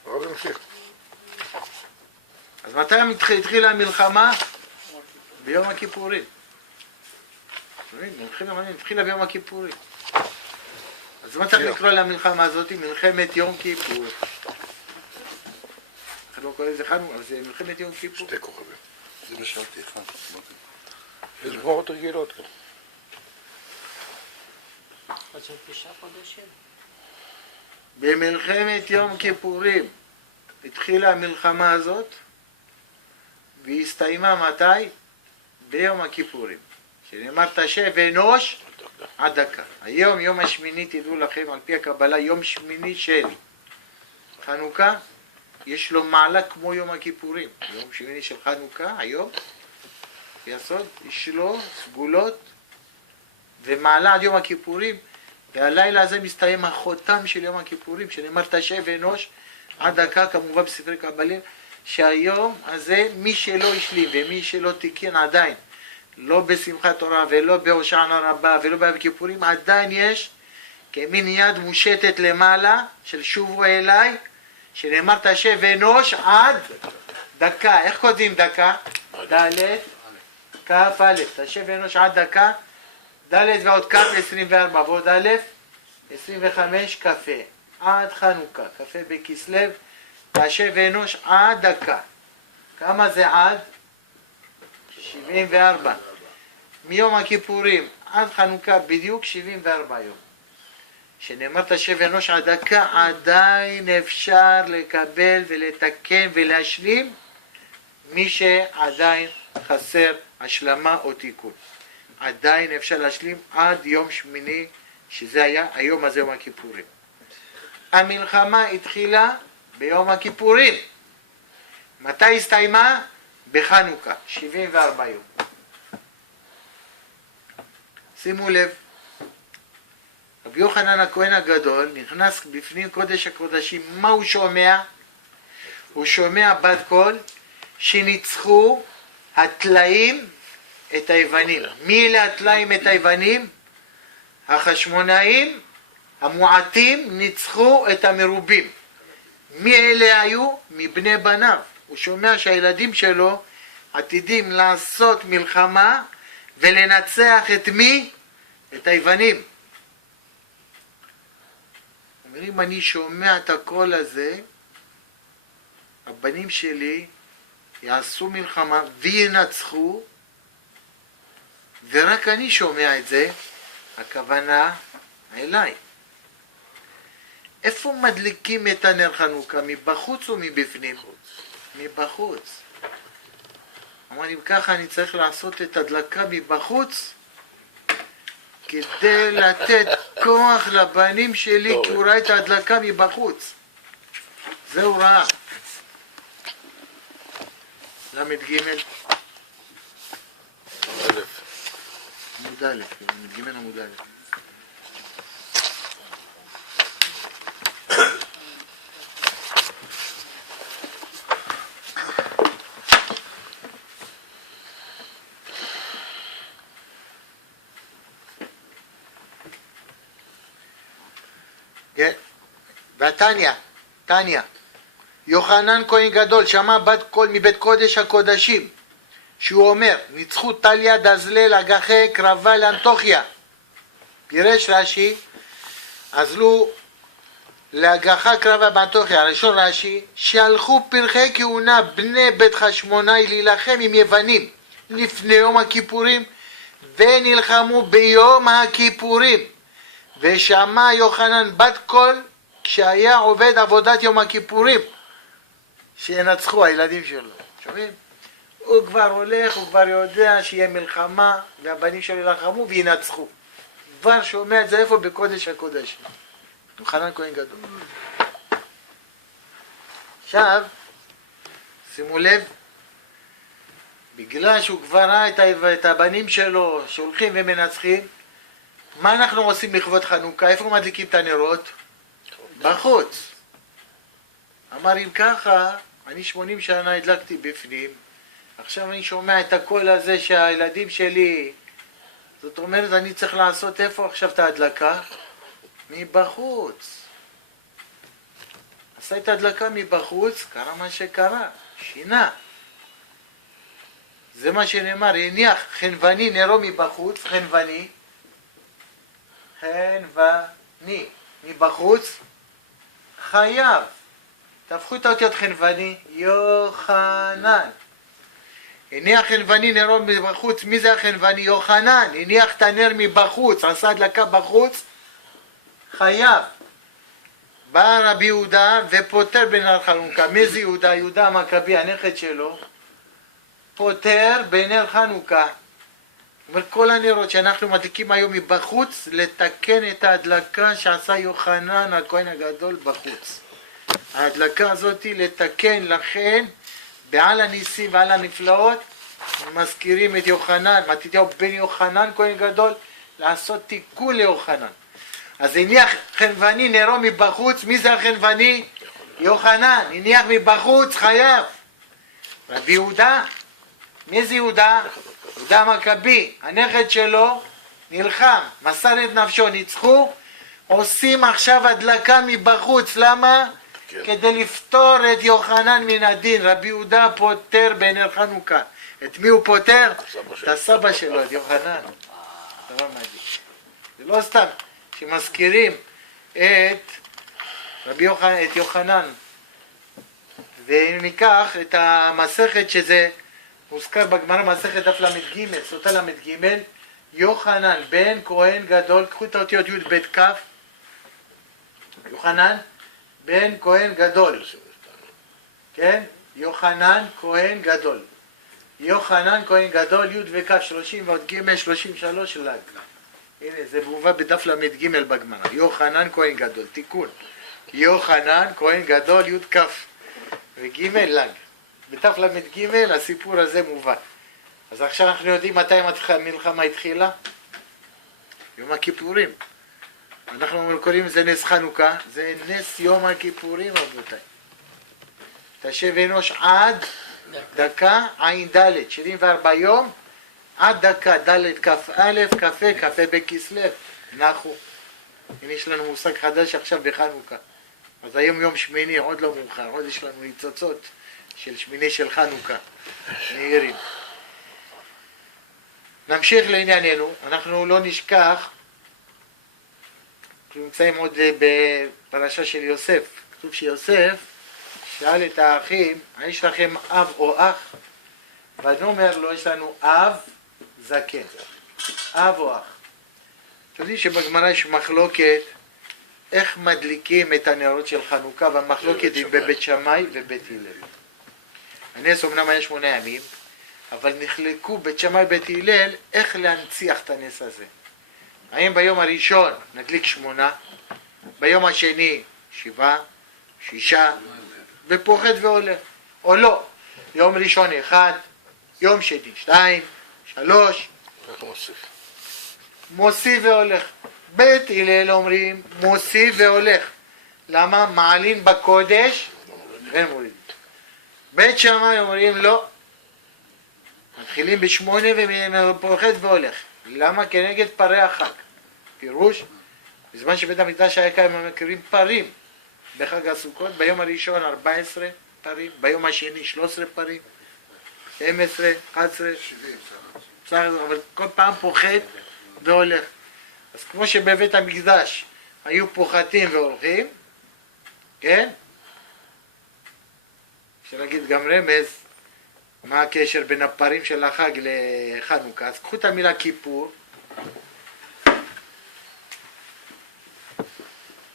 הרב ימשיך. אז מתי התחילה המלחמה? ביום הכיפורים. המלחמה התחילה ביום הכיפורים. אז מה צריך לקרוא למלחמה הזאת? מלחמת יום כיפור. אחד לא קורא לזה חנוכה, אבל זה מלחמת יום כיפור. שתי כוכבים. זה בשלתי אחד. יש גמרות רגילות. אז זה 9 חודשים. במלחמת יום כיפורים התחילה המלחמה הזאת, והיא הסתיימה מתי? ביום הכיפורים. שנאמר תשב אנוש עד דקה. היום, יום השמיני, תדעו לכם, על פי הקבלה, יום שמיני של חנוכה, יש לו מעלה כמו יום הכיפורים. יום שמיני של חנוכה, היום, יסוד, יש לו סגולות ומעלה עד יום הכיפורים, והלילה הזה מסתיים החותם של יום הכיפורים, שנאמר תשב אנוש עד דקה, כמובן בספרי קבלים, שהיום הזה מי שלא השלים ומי שלא תיקן עדיין, לא בשמחת תורה ולא בהושענא רבה ולא ביום הכיפורים, עדיין יש כמין יד מושטת למעלה של שובו אליי, שנאמר תשב אנוש עד דקה. איך כותבים דקה? ד' כ' א', תשב אנוש עד דקה, ד' ועוד כ' 24 ועוד א' 25 כ"ה, עד חנוכה, כ"ה בכסלו, תשב אנוש עד דקה. כמה זה עד? 74. מיום הכיפורים עד חנוכה בדיוק 74 יום. שנאמר תשב אנוש עד דקה, עדיין אפשר לקבל ולתקן ולהשלים מי שעדיין חסר השלמה או תיקון. עדיין אפשר להשלים עד יום שמיני, שזה היה היום הזה, יום הכיפורים. המלחמה התחילה ביום הכיפורים. מתי הסתיימה? בחנוכה, 74 יום. שימו לב, רבי יוחנן הכהן הגדול נכנס בפנים קודש הקודשים. מה הוא שומע? הוא שומע בת קול שניצחו הטלאים את היוונים. מי אלה הטלאים את היוונים? החשמונאים המועטים ניצחו את המרובים. מי אלה היו? מבני בניו. הוא שומע שהילדים שלו עתידים לעשות מלחמה ולנצח את מי? את היוונים. אומרים, אני שומע את הקול הזה, הבנים שלי יעשו מלחמה וינצחו, ורק אני שומע את זה, הכוונה אליי. איפה מדליקים את הנר חנוכה? מבחוץ או מבפנים? מבחוץ. אמר, אם ככה אני צריך לעשות את הדלקה מבחוץ, כדי לתת כוח לבנים שלי, כי הוא ראה את ההדלקה מבחוץ. זה הוא ראה. ל"ג עמוד א', ל"ג עמוד א'. והתניא, יוחנן כהן גדול שמע בת קול מבית קודש הקודשים, שהוא אומר, ניצחו טליה דזלל אגחי קרבה לאנטוכיה. פירש רש"י, אזלו להגחה קרבה באנטוכיה. ראשון רש"י, שהלכו פרחי כהונה בני בית חשמונאי להילחם עם יוונים לפני יום הכיפורים, ונלחמו ביום הכיפורים. ושמע יוחנן בת קול כשהיה עובד עבודת יום הכיפורים, שינצחו הילדים שלו. שומעים? הוא כבר הולך, הוא כבר יודע שיהיה מלחמה והבנים שלו ילחמו וינצחו. כבר שומע את זה איפה? בקודש הקודש. יוחנן כהן גדול. עכשיו, שימו לב, בגלל שהוא כבר ראה את הבנים שלו שהולכים ומנצחים, מה אנחנו עושים לכבוד חנוכה? איפה מדליקים את הנרות? בחוץ. אמר אם ככה, אני 80 שנה הדלקתי בפנים, עכשיו אני שומע את הקול הזה שהילדים שלי, זאת אומרת אני צריך לעשות איפה עכשיו את ההדלקה? מבחוץ. עשה את ההדלקה מבחוץ, קרה מה שקרה, שינה. זה מה שנאמר, הניח חנווני נרו מבחוץ, חנווני, מבחוץ, חייב. תהפכו את האותיות חנווני, יוחנן. הניח חנווני נרו מבחוץ, מי זה החנווני? יוחנן. הניח את הנר מבחוץ, עשה הדלקה בחוץ, חייב. בא רבי יהודה ופותר בנר חנוכה. מי זה יהודה? יהודה המכבי, הנכד שלו, פותר בנר חנוכה. אבל כל הנרות שאנחנו מדליקים היום מבחוץ, לתקן את ההדלקה שעשה יוחנן הכהן הגדול בחוץ. ההדלקה הזאת היא לתקן, לכן בעל הניסים ועל הנפלאות מזכירים את יוחנן, מתתיהו בן יוחנן כהן גדול, לעשות תיקון ליוחנן. אז הניח חנווני נרו מבחוץ, מי זה החנווני? יוחנן, הניח מבחוץ, חייב. רבי יהודה, מי זה יהודה? יהודה המכבי, הנכד שלו נלחם, מסר את נפשו, ניצחו, עושים עכשיו הדלקה מבחוץ, למה? כן. כדי לפתור את יוחנן מן הדין. רבי יהודה פותר בנר חנוכה. את מי הוא פותר? את הסבא שלו, את יוחנן. דבר מדהים. זה לא סתם שמזכירים את יוחנן. וניקח את המסכת שזה מוזכר בגמרא, מסכת דף ל"ג, סוטה ל"ג, יוחנן בן כהן גדול, קחו את האותיות י' ב' כ', יוחנן בן כהן גדול, כן? יוחנן כהן גדול. יוחנן כהן גדול, י' וכ' 30 ועוד ג' 33 ל"ג. הנה, זה מובא בדף ל"ג בגמרא. יוחנן כהן גדול, תיקון. יוחנן כהן גדול, י' כ' וג' ל"ג. בדף ל"ג הסיפור הזה מובא. אז עכשיו אנחנו יודעים מתי המלחמה התחילה? יום הכיפורים. אנחנו קוראים לזה נס חנוכה, זה נס יום הכיפורים רבותיי. תשב אנוש עד דקה עין ד' 74 יום עד דקה ד' כ"א כ"ה כ"ה בכסלו נחו. הנה יש לנו מושג חדש עכשיו בחנוכה. אז היום יום שמיני, עוד לא מאוחר, עוד יש לנו ניצוצות של שמיני של חנוכה, נהירים. נמשיך לענייננו, אנחנו לא נשכח, אנחנו נמצאים עוד בפרשה של יוסף. כתוב שיוסף שאל את האחים, יש לכם אב או אח? ונאמר לו, יש לנו אב זקן, אב או אח. אתם יודעים שבגמרא יש מחלוקת איך מדליקים את הנרות של חנוכה, והמחלוקת היא בבית שמאי ובית הלל. הנס אומנם היה 8 ימים, אבל נחלקו בית שמאי ובית הלל איך להנציח את הנס הזה. האם ביום הראשון נדליק 8, ביום השני 7, 6, ופוחד והולך, או לא, יום ראשון 1, יום שני 2, 3, מוסיף והולך. בית הלל אומרים מוסיף והולך. למה? מעלין בקודש ומוריד. בית שמאי אומרים לא, מתחילים ב8 ופוחד והולך. למה? כנגד פרי החג. פירוש, בזמן שבית המקדש היה קיים הם מקריבים פרים בחג הסוכות, ביום הראשון 14 פרים, ביום השני 13 פרים, 12, 11, 70, אבל כל פעם פוחד והולך. אז כמו שבבית המקדש היו פוחתים והולכים, כן? אפשר להגיד גם רמז, מה הקשר בין הפרים של החג לחנוכה. אז קחו את המילה כיפור.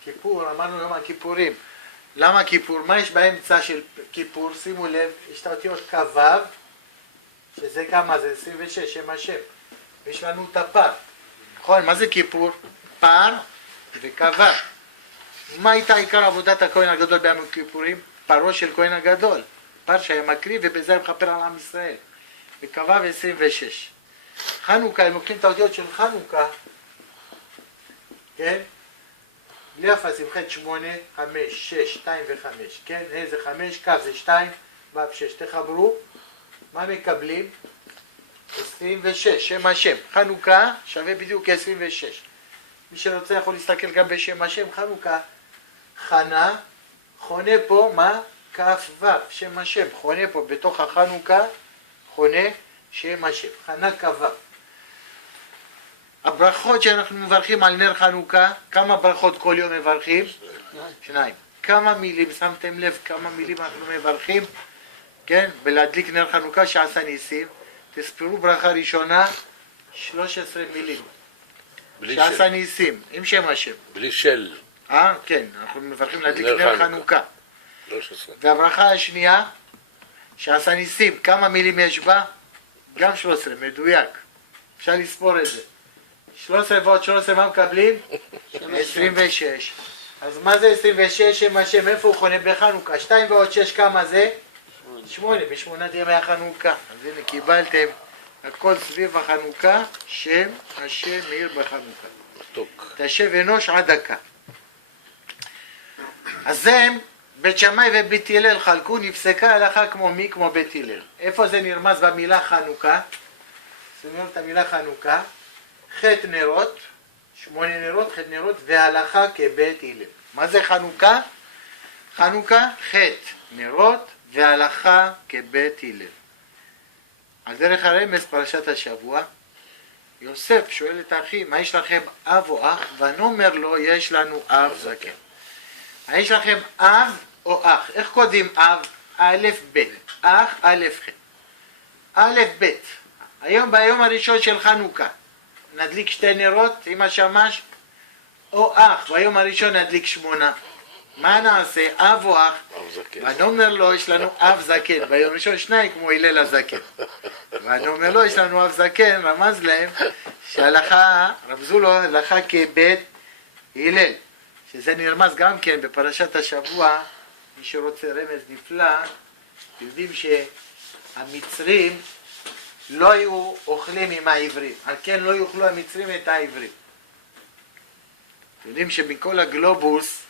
כיפור, אמרנו יום הכיפורים. למה כיפור? מה יש באמצע של כיפור? שימו לב, יש את האותיות כ"ו, שזה כמה? זה 26, שם השם. ויש לנו את הפר. נכון, מה זה כיפור? פר וכ"ו. מה הייתה עיקר עבודת הכהן הגדול ביום הכיפורים? פרו של כהן הגדול. פר שהיה מקריב ובזה היה מכפר על עם ישראל. בק"ו 26. חנוכה, אם לוקחים את האותיות של חנוכה, כן? בלי אפסים, ח' 8, 5, 6, 2 ו-5, כן? ה' זה 5, כ' זה 2, ו' 6. תחברו, מה מקבלים? 26, שם השם. חנוכה שווה בדיוק 26. מי שרוצה יכול להסתכל גם בשם השם, חנוכה. חנה, חונה פה, מה? כ"ו, שם השם. חונה פה בתוך החנוכה, חונה שם השם. חנה כ"ו. הברכות שאנחנו מברכים על נר חנוכה, כמה ברכות כל יום מברכים? 2. כמה מילים, שמתם לב כמה מילים אנחנו מברכים? כן, בלהדליק נר חנוכה שעשה ניסים. תספרו ברכה ראשונה, 13 מילים. שעשה ניסים, עם שם השם. בלי של. כן, אנחנו מברכים להדליק נר חנוכה. 13. והברכה השנייה, שעשה ניסים, כמה מילים יש בה? גם 13, מדויק. אפשר לספור את זה. 13 ועוד 13, מה מקבלים? 26. אז מה זה 26? שם השם, איפה הוא חונה בחנוכה? 2 ועוד 6, כמה זה? 8, בשמונת ימי החנוכה. אז הנה, קיבלתם הכל סביב החנוכה, שם השם מאיר בחנוכה. מתוק. תשב אנוש עד דקה. אז הם, בית שמאי ובית הלל חלקו, נפסקה הלכה כמו מי? כמו בית הלל. איפה זה נרמז במילה חנוכה? שימו את המילה חנוכה. חטא נרות, 8 נרות, חטא נרות, והלכה כבית הלל. מה זה חנוכה? חנוכה, חטא נרות, והלכה כבית הלל. על דרך הרמז פרשת השבוע, יוסף שואל את האחים, מה יש לכם אב או אח? ונאמר לו, יש לנו אב זקן. יש לכם אב או אח? איך קודם אב? א' ב', אח א' ח'. א' ב', היום ביום הראשון של חנוכה, נדליק 2 נרות עם השמש, או אח, ביום הראשון נדליק 8. מה נעשה? אב או אח? ונאמר לו, יש לנו אב זקן. ביום ראשון 2 כמו הלל הזקן. ונאמר לו, יש לנו אב זקן, רמז להם שהלכה, רמזו לו הלכה כבית הלל. שזה נרמז גם כן בפרשת השבוע, מי שרוצה רמז נפלא, יודעים שהמצרים לא היו אוכלים עם העברים, על כן לא יאכלו המצרים את העברים. יודעים שמכל הגלובוס,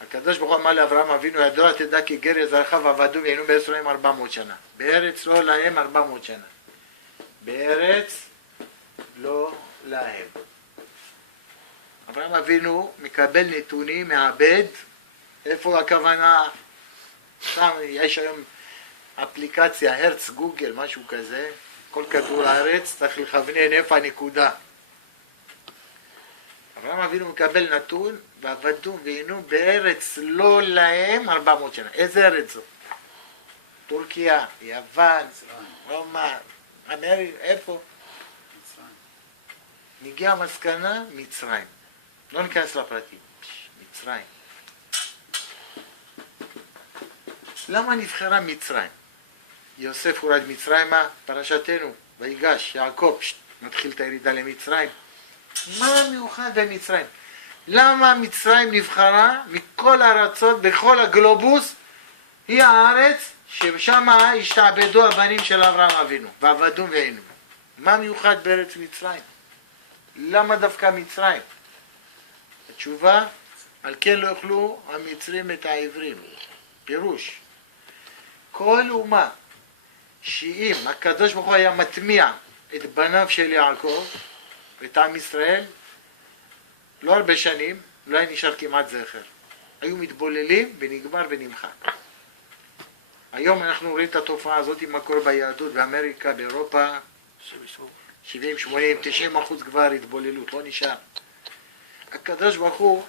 הקדוש ברוך הוא אמר לאברהם אבינו, ידוע תדע כי גר יזרעך ועבדו והיינו בארץ להם 400 שנה. בארץ לא להם 400 שנה. בארץ לא להם. אברהם אבינו מקבל נתונים, מעבד, איפה הכוונה? שם יש היום אפליקציה, הרץ, גוגל, משהו כזה, כל כדור הארץ צריך לכוונן איפה הנקודה. אברהם אבינו מקבל נתון, ועבדו והיינו בארץ לא להם 400 שנה. איזה ארץ זו? טורקיה, יוון, רומא, אמריקה, איפה? נגיע המסקנה, מצרים. לא ניכנס לפרטים. מצרים. למה נבחרה מצרים? יוסף הורד מצרימה, פרשתנו, ויגש, יעקב, מתחיל את הירידה למצרים. מה מיוחד במצרים? למה מצרים נבחרה מכל הארצות, בכל הגלובוס, היא הארץ ששם השתעבדו הבנים של אברהם אבינו, ועבדו והיינו. מה מיוחד בארץ מצרים? למה דווקא מצרים? התשובה, על כן לא יאכלו המצרים את העברים. פירוש, כל אומה שאם הקדוש ברוך הוא היה מטמיע את בניו של יעקב ואת עם ישראל, לא הרבה שנים, לא היה נשאר כמעט זכר. היו מתבוללים ונגמר ונמחק. היום אנחנו רואים את התופעה הזאת עם מקור ביהדות, באמריקה, באירופה, 70, 80, 90% כבר התבוללות, לא נשאר. הקדוש ברוך הוא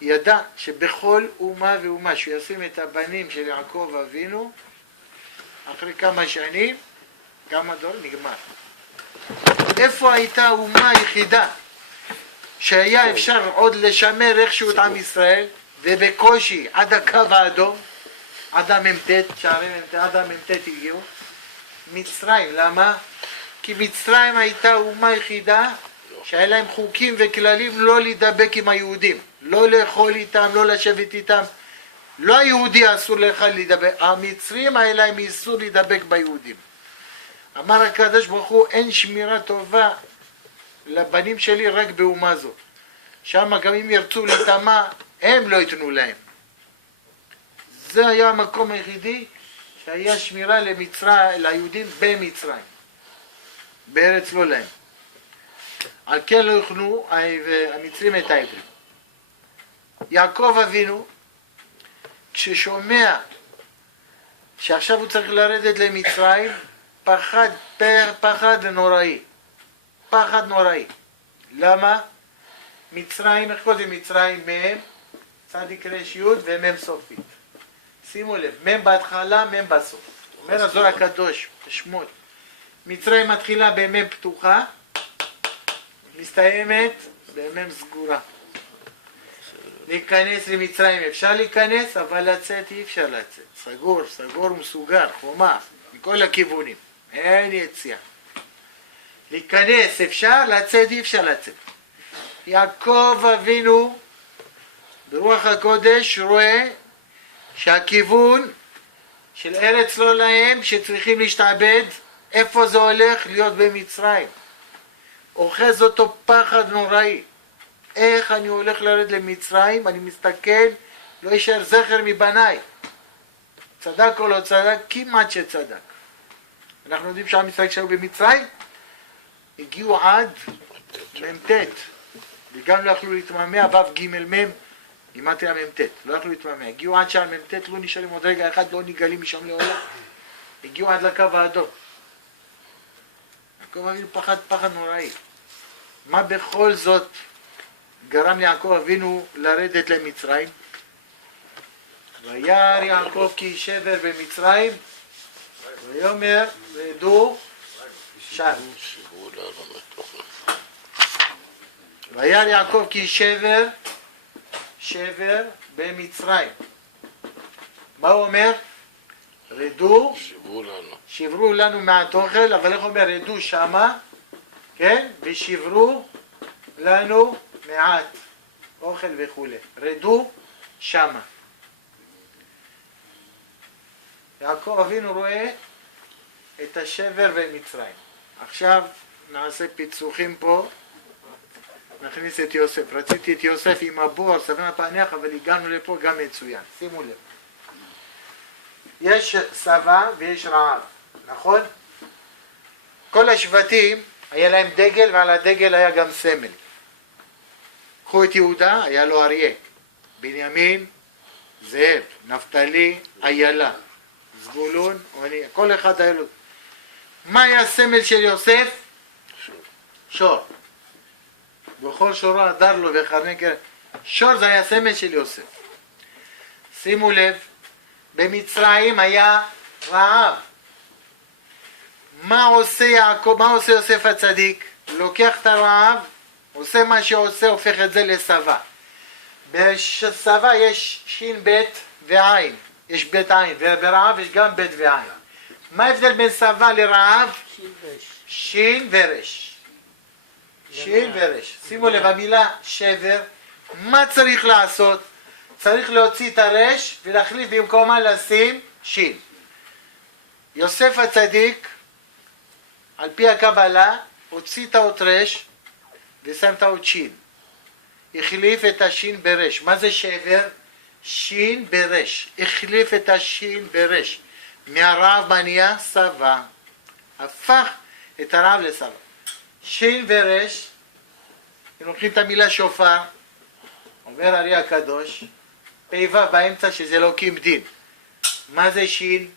ידע שבכל אומה ואומה שהוא ישים את הבנים של יעקב אבינו, אחרי כמה שנים, כמה דור, נגמר. איפה הייתה האומה היחידה שהיה אפשר עוד לשמר איכשהו את עם ישראל, ובקושי עד הקו האדום, עד המ"ט, שערי מ"ט, עד המ"ט הגיעו? מצרים. למה? כי מצרים הייתה אומה יחידה שהיה להם חוקים וכללים לא להידבק עם היהודים, לא לאכול איתם, לא לשבת איתם. לא היהודי אסור לך להידבק, המצרים היה להם איסור להידבק ביהודים. אמר הקדוש ברוך הוא, אין שמירה טובה לבנים שלי רק באומה זו. שם גם אם ירצו להיטמע, הם לא ייתנו להם. זה היה המקום היחידי שהיה שמירה ליהודים במצרים. בארץ לא להם. על כן לא יוכלו המצרים את העברים. יעקב אבינו, כששומע שעכשיו הוא צריך לרדת למצרים, פחד נוראי. פחד נוראי. למה? מצרים, איך קודם מצרים? מם, צדיק רש יוד ומם סופית. שימו לב, מם בהתחלה, מם בסוף. אומר הזוהר הקדוש, שמות. מצרים מתחילה במם פתוחה, מסתיימת במם סגורה. להיכנס למצרים אפשר להיכנס, אבל לצאת אי אפשר לצאת. סגור ומסוגר, חומה, מכל הכיוונים. אין יציאה. להיכנס אפשר, לצאת אי אפשר לצאת. יעקב אבינו ברוח הקודש רואה שהכיוון של ארץ לא להם שצריכים להשתעבד, איפה זה הולך? להיות במצרים. אוחז אותו פחד נוראי. איך אני הולך לרד למצרים? אני מסתכל, לא יישאר זכר מבניי. צדק או לא צדק? כמעט שצדק. אנחנו יודעים שעם ישראל כשהיו במצרים, הגיעו עד מ"ט, וגם לא יכלו להתממע, ו' ג' מ', גימטריה מ"ט, לא יכלו להתממע. הגיעו עד שעל מ"ט, לא נשארים עוד רגע אחד, לא נגלים משם לעולם. הגיעו עד לקו האדום. יעקב אבינו פחד נוראי. מה בכל זאת גרם ליעקב אבינו לרדת למצרים? וירא יעקב כי שבר במצרים, ויאמר רדו שם. וירא יעקב כי שבר במצרים. מה הוא אומר? רדו, שברו לנו מעט אוכל, אבל איך אומר? רדו שמה, כן? ושברו לנו מעט אוכל וכו'. רדו שמה. יעקב אבינו רואה את השבר במצרים. עכשיו נעשה פיצוחים פה, נכניס את יוסף. רציתי את יוסף עם הבור, סבן הפענח, אבל הגענו לפה גם מצוין. שימו לב. יש שבה ויש רעב, נכון? כל השבטים היה להם דגל, ועל הדגל היה גם סמל. קחו את יהודה, היה לו אריה. בנימין, זאב. נפתלי, איילה. זבולון, כל אחד היה לו. מה היה הסמל של יוסף? שור. בכל שורו הדר לו וחרני קרן. שור זה היה הסמל של יוסף. שימו לב, במצרים היה רעב. מה עושה יעקב, מה עושה יוסף הצדיק? לוקח את הרעב, עושה מה שעושה, הופך את זה לשבה. בשבה יש שין בית ועין. יש בית עין, וברעב יש גם בית ועין. מה ההבדל בין שבה לרעב? שין ורש. שין ורש. שימו לב, המילה שבר, מה צריך לעשות? צריך להוציא את הרש ולהחליף במקומה לשים שין. יוסף הצדיק, על פי הקבלה, הוציא את האות רש ושם את האות שין. החליף את השין ברש. מה זה שבר? שין ברש. החליף את השין ברש. מהרעב מניע שבה. הפך את הרעב לשבה. שין ורש, הם לוקחים את המילה שופר, אומר ארי הקדוש, פ"ו באמצע שזה אלוקים דין. מה זה שין?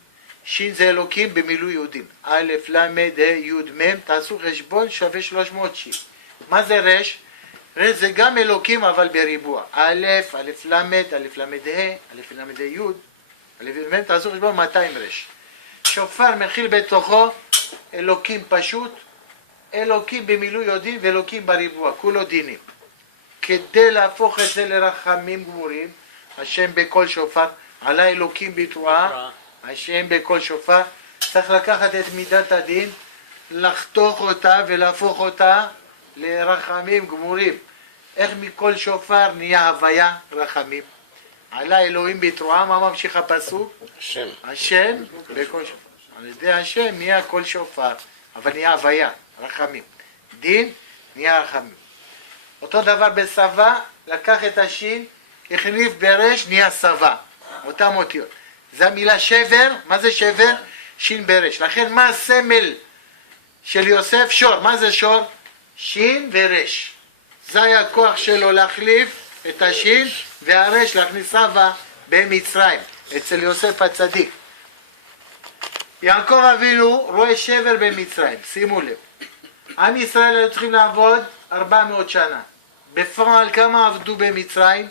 שין זה אלוקים במילוי יהודים. א', ל', ה', י', מ', תעשו חשבון, שווה 300 שין. מה זה רש? רש זה גם אלוקים אבל בריבוע. א', א', ל', א', ל', ה', א', ל', י', א', מ', תעשו חשבון 200 רש. שופר מכיל בתוכו אלוקים פשוט, אלוקים במילוי יהודים ואלוקים בריבוע, כולו דינים. כדי להפוך את זה לרחמים גמורים, השם בכל שופר, עלה אלוקים בתרועה, השם בכל שופר, צריך לקחת את מידת הדין, לחתוך אותה ולהפוך אותה לרחמים גמורים. איך מכל שופר נהיה הוויה רחמים? עלה אלוהים בתרועה, מה ממשיך הפסוק? השם. השם בכל שופר. על ידי השם נהיה קול שופר, אבל נהיה הוויה, רחמים. דין, נהיה רחמים. אותו דבר בסבא, לקח את השין, החליף ברש, נהיה סבא. אותם אותיות. זה המילה שבר, מה זה שבר? שין ברש. לכן מה הסמל של יוסף? שור. מה זה שור? שין ורש. זה היה הכוח שלו להחליף את השין והרש, להכניס סבא במצרים, אצל יוסף הצדיק. יעקב אבינו רואה שבר במצרים, שימו לב. עם ישראל היו צריכים לעבוד 400 שנה. בפועל כמה עבדו במצרים?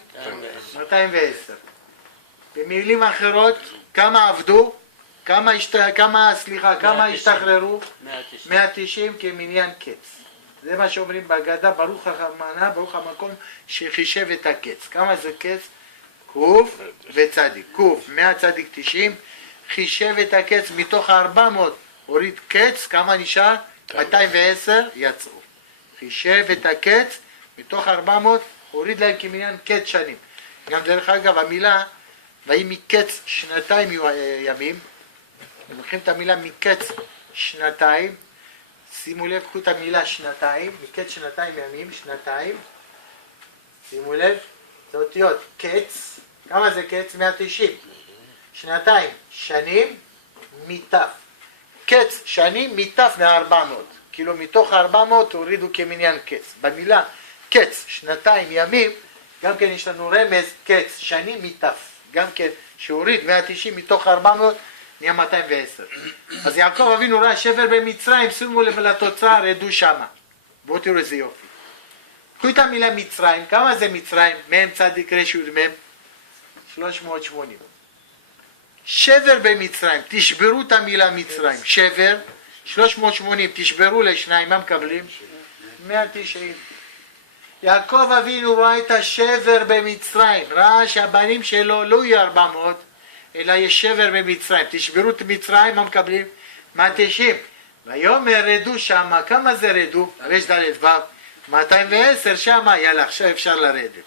210. במילים אחרות, כמה עבדו? כמה השתחררו? 190 כמניין קץ. זה מה שאומרים בהגדה, ברוך המנה, ברוך המקום שחישב את הקץ. כמה זה קץ? קוף וצדיק. קוף, 100 צדיק 90, חישב את הקץ מתוך 400, הוריד קץ, כמה נשאר? 210 יצאו. חישב את הקץ, מתוך 400, הוריד להם כמניין קץ שנים. גם דרך אגב, המילה, והיא מקץ שנתיים ימים, הם לוקחים את המילה מקץ שנתיים, שימו לב, קחו את המילה שנתיים, מקץ שנתיים ימים, שנתיים, שימו לב, זה אותיות קץ, כמה זה קץ? 190, שנתיים, שנים, מיטף, קץ שנים, מיטף מה-400, כאילו מתוך 400 הורידו כמניין קץ, במילה קץ, שנתיים ימים, גם כן יש לנו רמז קץ, שנים, מיטף, גם כן שהוריד 190 מתוך 400, נהיה 210. אז יעקב אבינו ראה שבר במצרים, שימו לב לתוצאה, רדו שמה. בואו תראו איזה יופי. קחו את המילה מצרים, כמה זה מצרים? מהם צדיק רש יוד מהם? 380. שבר במצרים, תשברו את המילה מצרים, שבר, 380, תשברו לשניים, מה מקבלים? 190. יעקב אבינו ראה את השבר במצרים, ראה שהבנים שלו לא יהיו 400, אלא יש שבר במצרים. תשברו את מצרים, מה מקבלים? 190. ויאמר רדו שמה, כמה זה רדו? רש ד' ו' 210 שמה, יאללה, עכשיו אפשר לרדת.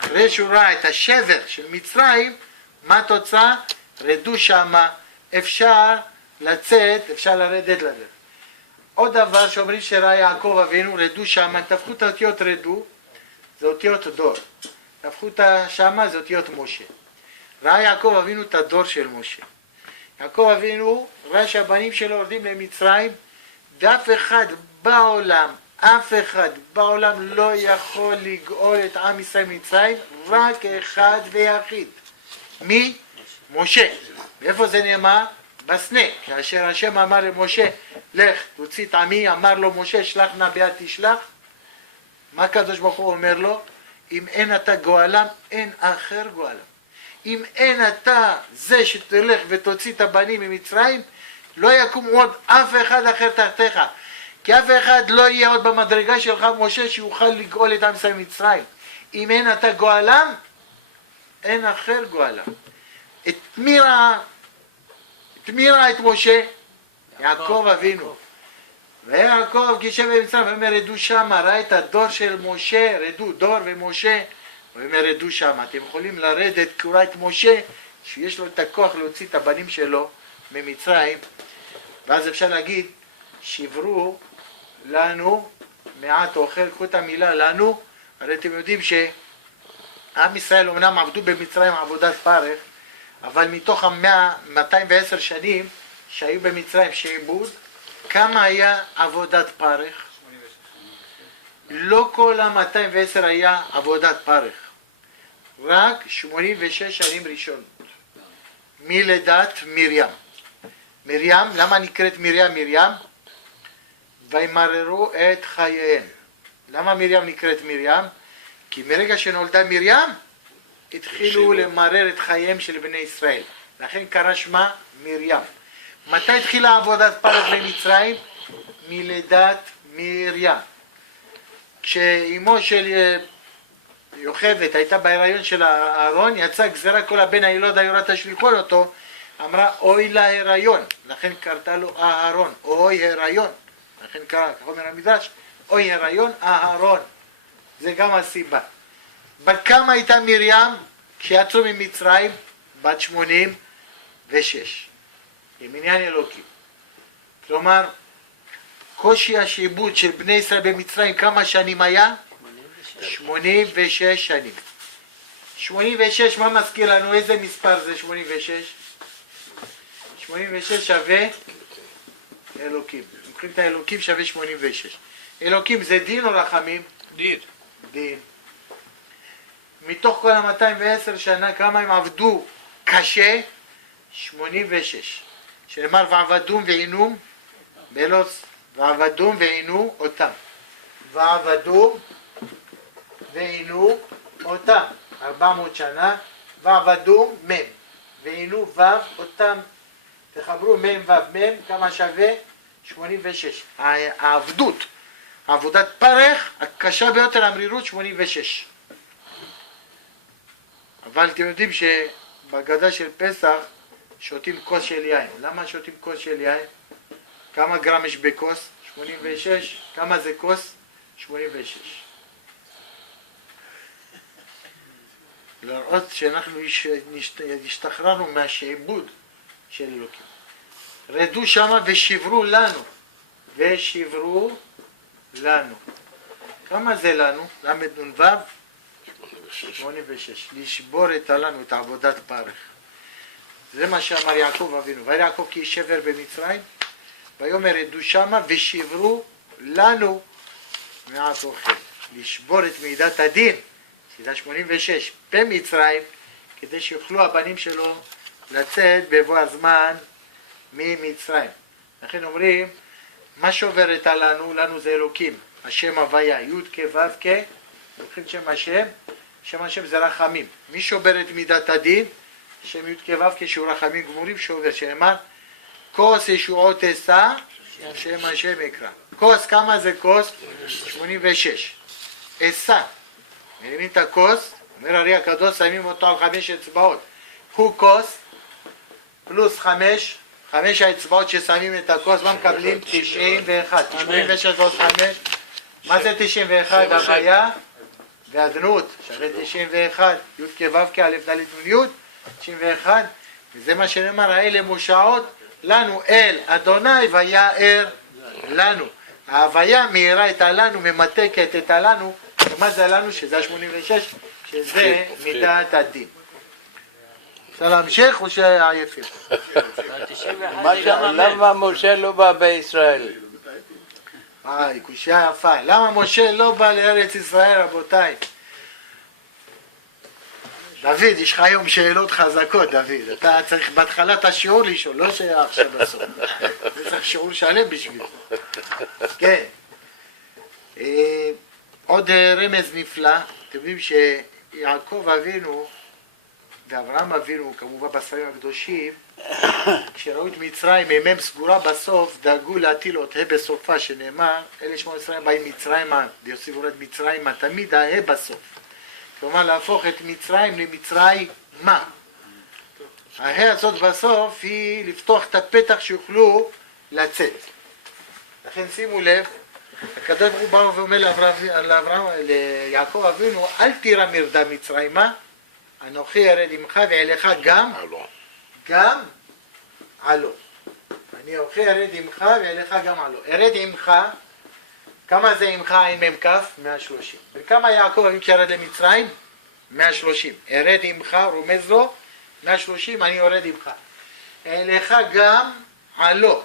אחרי שהוא ראה את השבר של מצרים, מה התוצאה? רדו שמה, אפשר לצאת, אפשר לרדת לדרך. עוד דבר שאומרים שראה יעקב אבינו, רדו שמה, תפכו את האותיות רדו, זה אותיות דור. תפכו את שמה, זה אותיות משה. ראה יעקב אבינו את הדור של משה. יעקב אבינו ראה שהבנים שלו יורדים למצרים, ואף אחד בעולם לא יכול לגאול את עם ישראל מצרים, רק אחד ויחיד. מי? משה. ואיפה זה נאמר? בסנה. כאשר השם אמר למשה, לך תוציא את עמי, אמר לו משה, שלח נא ביד תשלח. מה הקדוש ברוך הוא אומר לו? אם אין אתה גואלם, אין אחר גואלם. אם אין אתה זה שתלך ותוציא את הבנים ממצרים, לא יקום עוד אף אחד אחר תחתיך. כי אף אחד לא יהיה עוד במדרגה שלך, משה, שיוכל לגאול את עם ישראל ממצרים. אם אין אתה גואלם, אין אחר גואלם. את מי ראה את משה? יעקב אבינו. ויעקב גישב במצרים, ואומר רדו שמה, ראה את הדור של משה, רדו, דור ומשה, ואומר רדו שמה. אתם יכולים לרדת, כי הוא ראה את משה, שיש לו את הכוח להוציא את הבנים שלו ממצרים, ואז אפשר להגיד, שברו לנו מעט אוכל, קחו את המילה לנו, הרי אתם יודעים שעם ישראל אומנם עבדו במצרים עבודת פרך, אבל מתוך 210 שנים שהיו במצרים שעבוד, כמה היה עבודת פרך? לא כל ה-210 היה עבודת פרך, רק 86 שנים ראשונות, מלידת מרים. מרים, למה נקראת מרים? וימררו את חייהם. למה מרים נקראת מרים? כי מרגע שנולדה מרים, התחילו למרר את חייהם של בני ישראל. לכן קרא שמה מרים. מתי התחילה עבודת פרך במצרים? מלידת מרים. כשאימו של יוכבד הייתה בהיריון של אהרון, יצא גזרה כל הבן הילוד היורה תשליכו אותו, אמרה אוי להיריון, לכן קרתה לו אהרון, אוי הריון, לכן קרא, כך אומר המדרש, אוי הריון אהרון, זה גם הסיבה. בת כמה הייתה מרים כשיצאו ממצרים? בת 86. עם עניין אלוקי. כלומר, קושי השיבוד של בני ישראל במצרים כמה שנים היה? 86 שנים. 86, מה מזכיר לנו? איזה מספר זה 86? 86 שווה אלוקים. לוקחים את האלוקים שווה 86. אלוקים זה דין או רחמים? דין. דין. מתוך כל ה-210 שנה כמה הם עבדו קשה? 86. שנאמר ועבדום ועינום בלוס, ועבדום ועינו אותם. ועבדום ועינו אותם. 400 שנה. ועבדום מם. ועינו ו' אותם. תחברו מם ו' מם, כמה שווה? 86. העבדות, עבודת פרך, הקשה ביותר, המרירות 86. אבל אתם יודעים שבגדה של פסח שותים כוס של יין. למה שותים כוס של יין? כמה גרם יש בכוס? 86. כמה זה כוס? 86. לראות שאנחנו השתחררנו מהשעבוד של אלוקים. רדו שמה ושברו לנו. ושברו לנו. כמה זה לנו? למד נ"ו? 86. לשבור את לנו, את עבודת פרך. זה מה שאמר יעקב אבינו. וירא יעקב כי יש שבר במצרים, ויאמר רדו שמה ושברו לנו מעט אוכל. לשבור את מידת הדין, שזה 86, במצרים, כדי שיוכלו הבנים שלו לצאת בבוא הזמן ממצרים. לכן אומרים, מה שובר את הלנו? לנו זה אלוקים, השם הוויה, י' כו' כ', לוקחים שם השם, שם השם זה רחמים. מי שובר את מידת הדין? שם י' כו' כ' שהוא רחמים גמורים שובר, שאמר, כוס ישועות אשא, שם השם יקרא. כוס, כמה זה כוס? 86. אשא. מרימים את הכוס, אומר הרי הקדוש, שמים אותו על 5 אצבעות. הוא כוס, פלוס 5, 5 האצבעות ששמים את הכוס, מה מקבלים? 91. 86 ועוד 5. מה זה 91? הוויה ואדנות, שווה 91. י' כו' כ' א' ד' נ' י' 91. וזה מה שנאמר, האלה מושעות לנו אל אדוני ויער לנו. ההוויה מהירה את הלנו, ממתקת את הלנו. מה זה לנו? שזה ה-86, שזה מידת הדין. אפשר להמשיך או שעייפים? למה משה לא בא בישראל? קושיה יפה. למה משה לא בא לארץ ישראל, רבותיי? דוד, יש לך היום שאלות חזקות, דוד. אתה צריך בהתחלת השיעור לשאול, לא שעכשיו בסוף. זה צריך שיעור שלם בשביל זה. כן. עוד רמז נפלא. אתם יודעים שיעקב אבינו ואברהם אבינו, כמובן בספרים הקדושים, כשראו את מצרים, מימיהם סגורה בסוף, דאגו להטיל עוד ה' בסופה, שנאמר, אלה שמות ישראל באים מצרימה, ויוסיפו רד מצרימה, תמיד ה' בסוף. כלומר, להפוך את מצרים למצרים מה? הה' הזאת בסוף היא לפתוח את הפתח שיוכלו לצאת. לכן שימו לב, הקדוש ברוך הוא בא ואומר ליעקב אבינו, אל תירא מרדה מצרימה, אנוכי ארד עמך ואליך גם עלו. אני אנוכי ארד עמך ואליך גם עלו. ארד עמך, כמה זה עמך עם מ"כ? 130. וכמה יעקב אבינו כשירד למצרים? 130. ארד עמך, רומז לו, 130, אני יורד עמך. אליך גם עלו.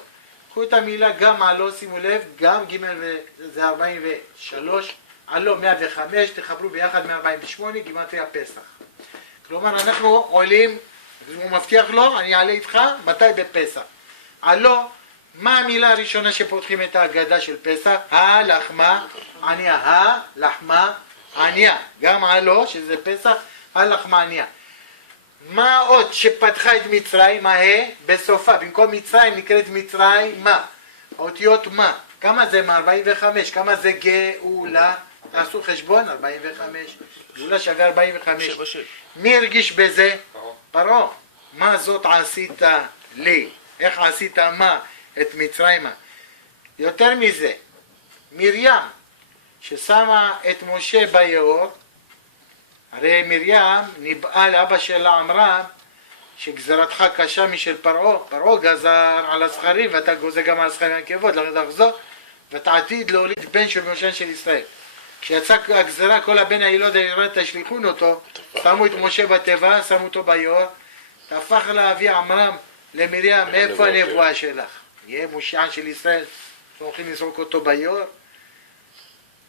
קחו את המילה גם עלו, שימו לב, גם ג' זה 43, עלו 105, תחברו ביחד 148, גימטריה פסח. כלומר, אנחנו עולים, הוא מבטיח לו, אני אעלה איתך, מתי? בפסח. עלו, מה המילה הראשונה שפותחים את ההגדה של פסח? הלחמה עניה, הלחמה עניה. גם עלו, שזה פסח, הלחמה עניה. מה עוד שפתחה את מצרים, הה, בסופה, במקום מצרים נקראת מצרים מה? האותיות מה? כמה זה מה? 45, כמה זה גאולה? תעשו חשבון, 45, גאולה שווה 45. מי הרגיש בזה? פרעה. מה זאת עשית לי? איך עשית מה? את מצרימה. יותר מזה, מרים, ששמה את משה ביאור, הרי מרים ניבאה לאבא שלה עמרם, שגזרתך קשה משל פרעה, פרעה גזר על הזכרים ואתה גוזר גם על הזכרים והנקבות, לכן תחזור ואתה עתיד להוליד בן של משה של ישראל. כשיצאה הגזרה כל הבן הילוד הירד תשליכון אותו, שמו את משה בתיבה, שמו אותו ביאור, תהפך לאבי עמם למרים, מאיפה הנבואה שלך? יהיה מושיען של ישראל, הולכים לזרוק אותו ביאור.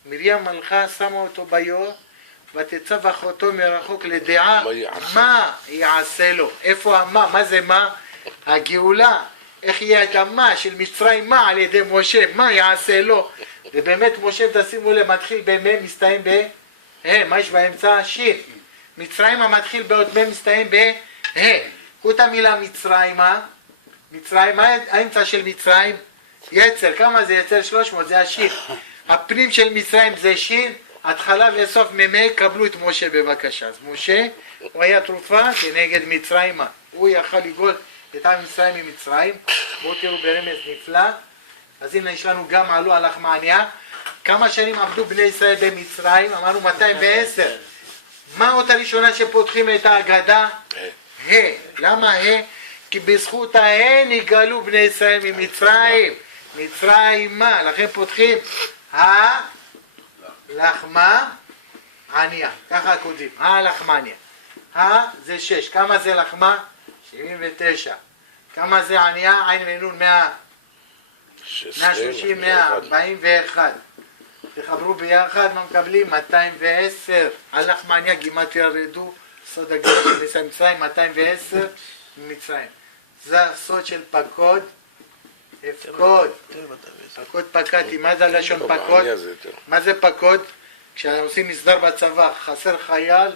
מרים מלכה שמה אותו ביאור ותצב אחותו מרחוק לדעה מה יעשה לו, איפה המה, מה זה מה? הגאולה, איך יהיה את המה של מצרים, מה על ידי משה, מה יעשה לו? ובאמת משה, תשימו לב, מתחיל במ' מסתיים בה', מה יש באמצע? שין. מצרים המתחיל באות מ' מסתיים בה'. קחו את המילה מצרימה, מצרים, מה האמצע של מצרים? יצר, כמה זה יצר? 300, זה השין. הפנים של מצרים זה שין, התחלה וסוף מ"מ, קבלו את משה בבקשה. אז משה, הוא היה תרופה כנגד מצרימה. הוא יכל לגאול את עם מצרים ממצרים. בואו תראו ברמז נפלא. אז הנה יש לנו גם עלו על לחמניה. כמה שנים עבדו בני ישראל במצרים? אמרנו 210. מה האות הראשונה שפותחים את ההגדה? ה'. למה ה'? כי בזכות ה' נגאלו בני ישראל ממצרים. מצרימה. לכן פותחים הלחמה עניה. ככה כותבים. הלחמניה. זה 6. כמה זה לחמה? 79. כמה זה עניה? עין ונון 100. 130, 141. תחברו ביחד, מה מקבלים? 210. הלחמניה גימטריה רדו, סוד הגאולה של ישראל מצרים, 210 ממצרים. זה הסוד של פקוד, הפקוד. פקוד פקדתי. מה זה הלשון פקוד? מה זה פקוד? כשעושים מסדר בצבא, חסר חייל,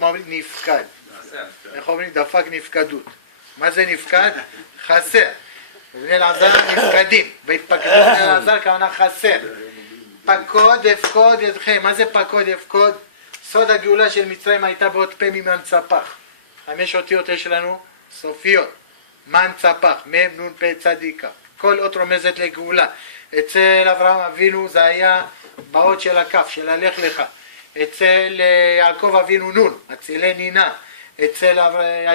אומרים נפקד. איך אומרים? דפק נפקדות. מה זה נפקד? חסר. בני אלעזר נפקדים, והתפקדו בני אלעזר כמובן חסר. פקוד הפקוד ידכם. מה זה פקוד הפקוד? סוד הגאולה של מצרים הייתה באות פה ממנצפח. 5 אותיות יש לנו סופיות. מנצפח, מ' נ' פ' צדיקה. כל אות רומזת לגאולה. אצל אברהם אבינו זה היה באות של הכף, של הלך לך. אצל יעקב אבינו נון, אצילי נינה. אצל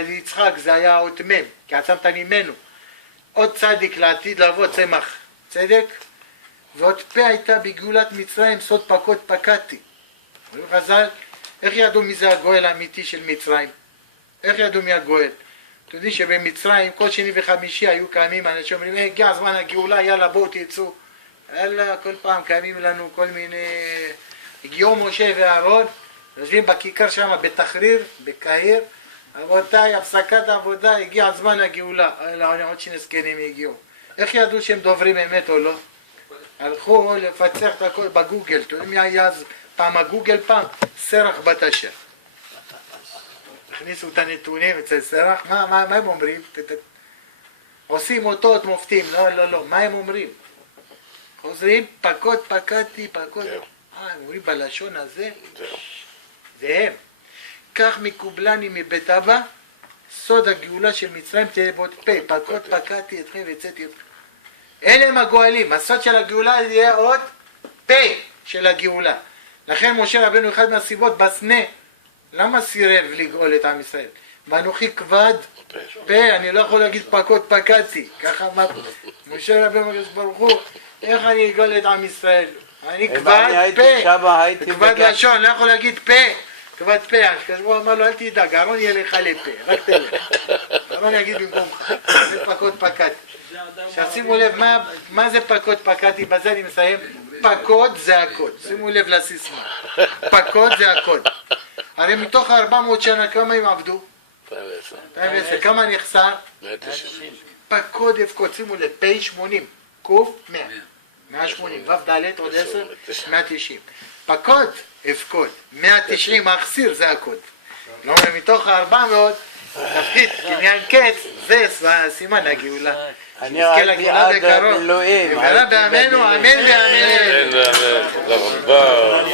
יצחק זה היה אות מ', כי עצמת ממנו. עוד צדיק לעתיד לבוא צמח צדק, ועוד פה הייתה בגאולת מצרים סוד פקוד פקדתי. אומרים חז"ל, איך ידעו מי זה הגואל האמיתי של מצרים? איך ידעו מי הגואל? אתם יודעים שבמצרים כל שני וחמישי היו קיימים אנשים אומרים, הגיע הזמן הגאולה, יאללה בואו תצאו. אלא כל פעם קיימים לנו כל מיני, הגיעו משה ואהרון, יושבים בכיכר שם בתחריר, בקהיר, רבותיי, הפסקת העבודה, הגיע הזמן הגאולה. אלא עוד שני זקנים הגיעו. איך ידעו שהם דוברים אמת או לא? הלכו לפצח את הכל בגוגל. אתם יודעים מי היה אז פעם הגוגל פעם? סרח בת אשר. הכניסו את הנתונים אצל סרח, מה הם אומרים? עושים אותות מופתים, לא, מה הם אומרים? חוזרים, פקוד פקדתי, פקוד. הם אומרים בלשון הזה? והם. כך מקובלני מבית אבא, סוד הגאולה של מצרים תהיה באות פה, פקוד פקדתי אתכם ויצאתי אתכם. אלה הם הגואלים, הסוד של הגאולה יהיה עוד פה של הגאולה. לכן משה רבנו אחד מהסיבות בסנה, למה סירב לגאול את עם ישראל? ואנוכי כבד פה, אני לא יכול להגיד פקוד פקדתי, ככה משה רבנו ברוך הוא, איך אני אגאול את עם ישראל? אני כבד פה, כבד לשון, לא יכול להגיד פה. כבד פה, כשהוא אמר לו אל תדאג, אהרון יהיה לך לפה, רק תלך. אהרון יגיד במקומך, זה פקוד פקדתי. שימו לב מה זה פקוד פקדתי, בזה אני מסיים. פקוד זה הקוד, שימו לב לסיסמה. פקוד זה הקוד. הרי מתוך 400 שנה כמה הם עבדו? 210. כמה נחסר? 190. פקוד הפקוד, שימו לב, פ' 80, קוף 100. 180, ו' ד' עוד 10, 190. פקוד הפקוד, 190 האחסיר זה הקוד. לא אומר מתוך 400, תפקיד קניין קץ, זה סימן הגאולה. אני ראיתי עד המילואים. במהרה בימינו, אמן ואמן. תודה רבה.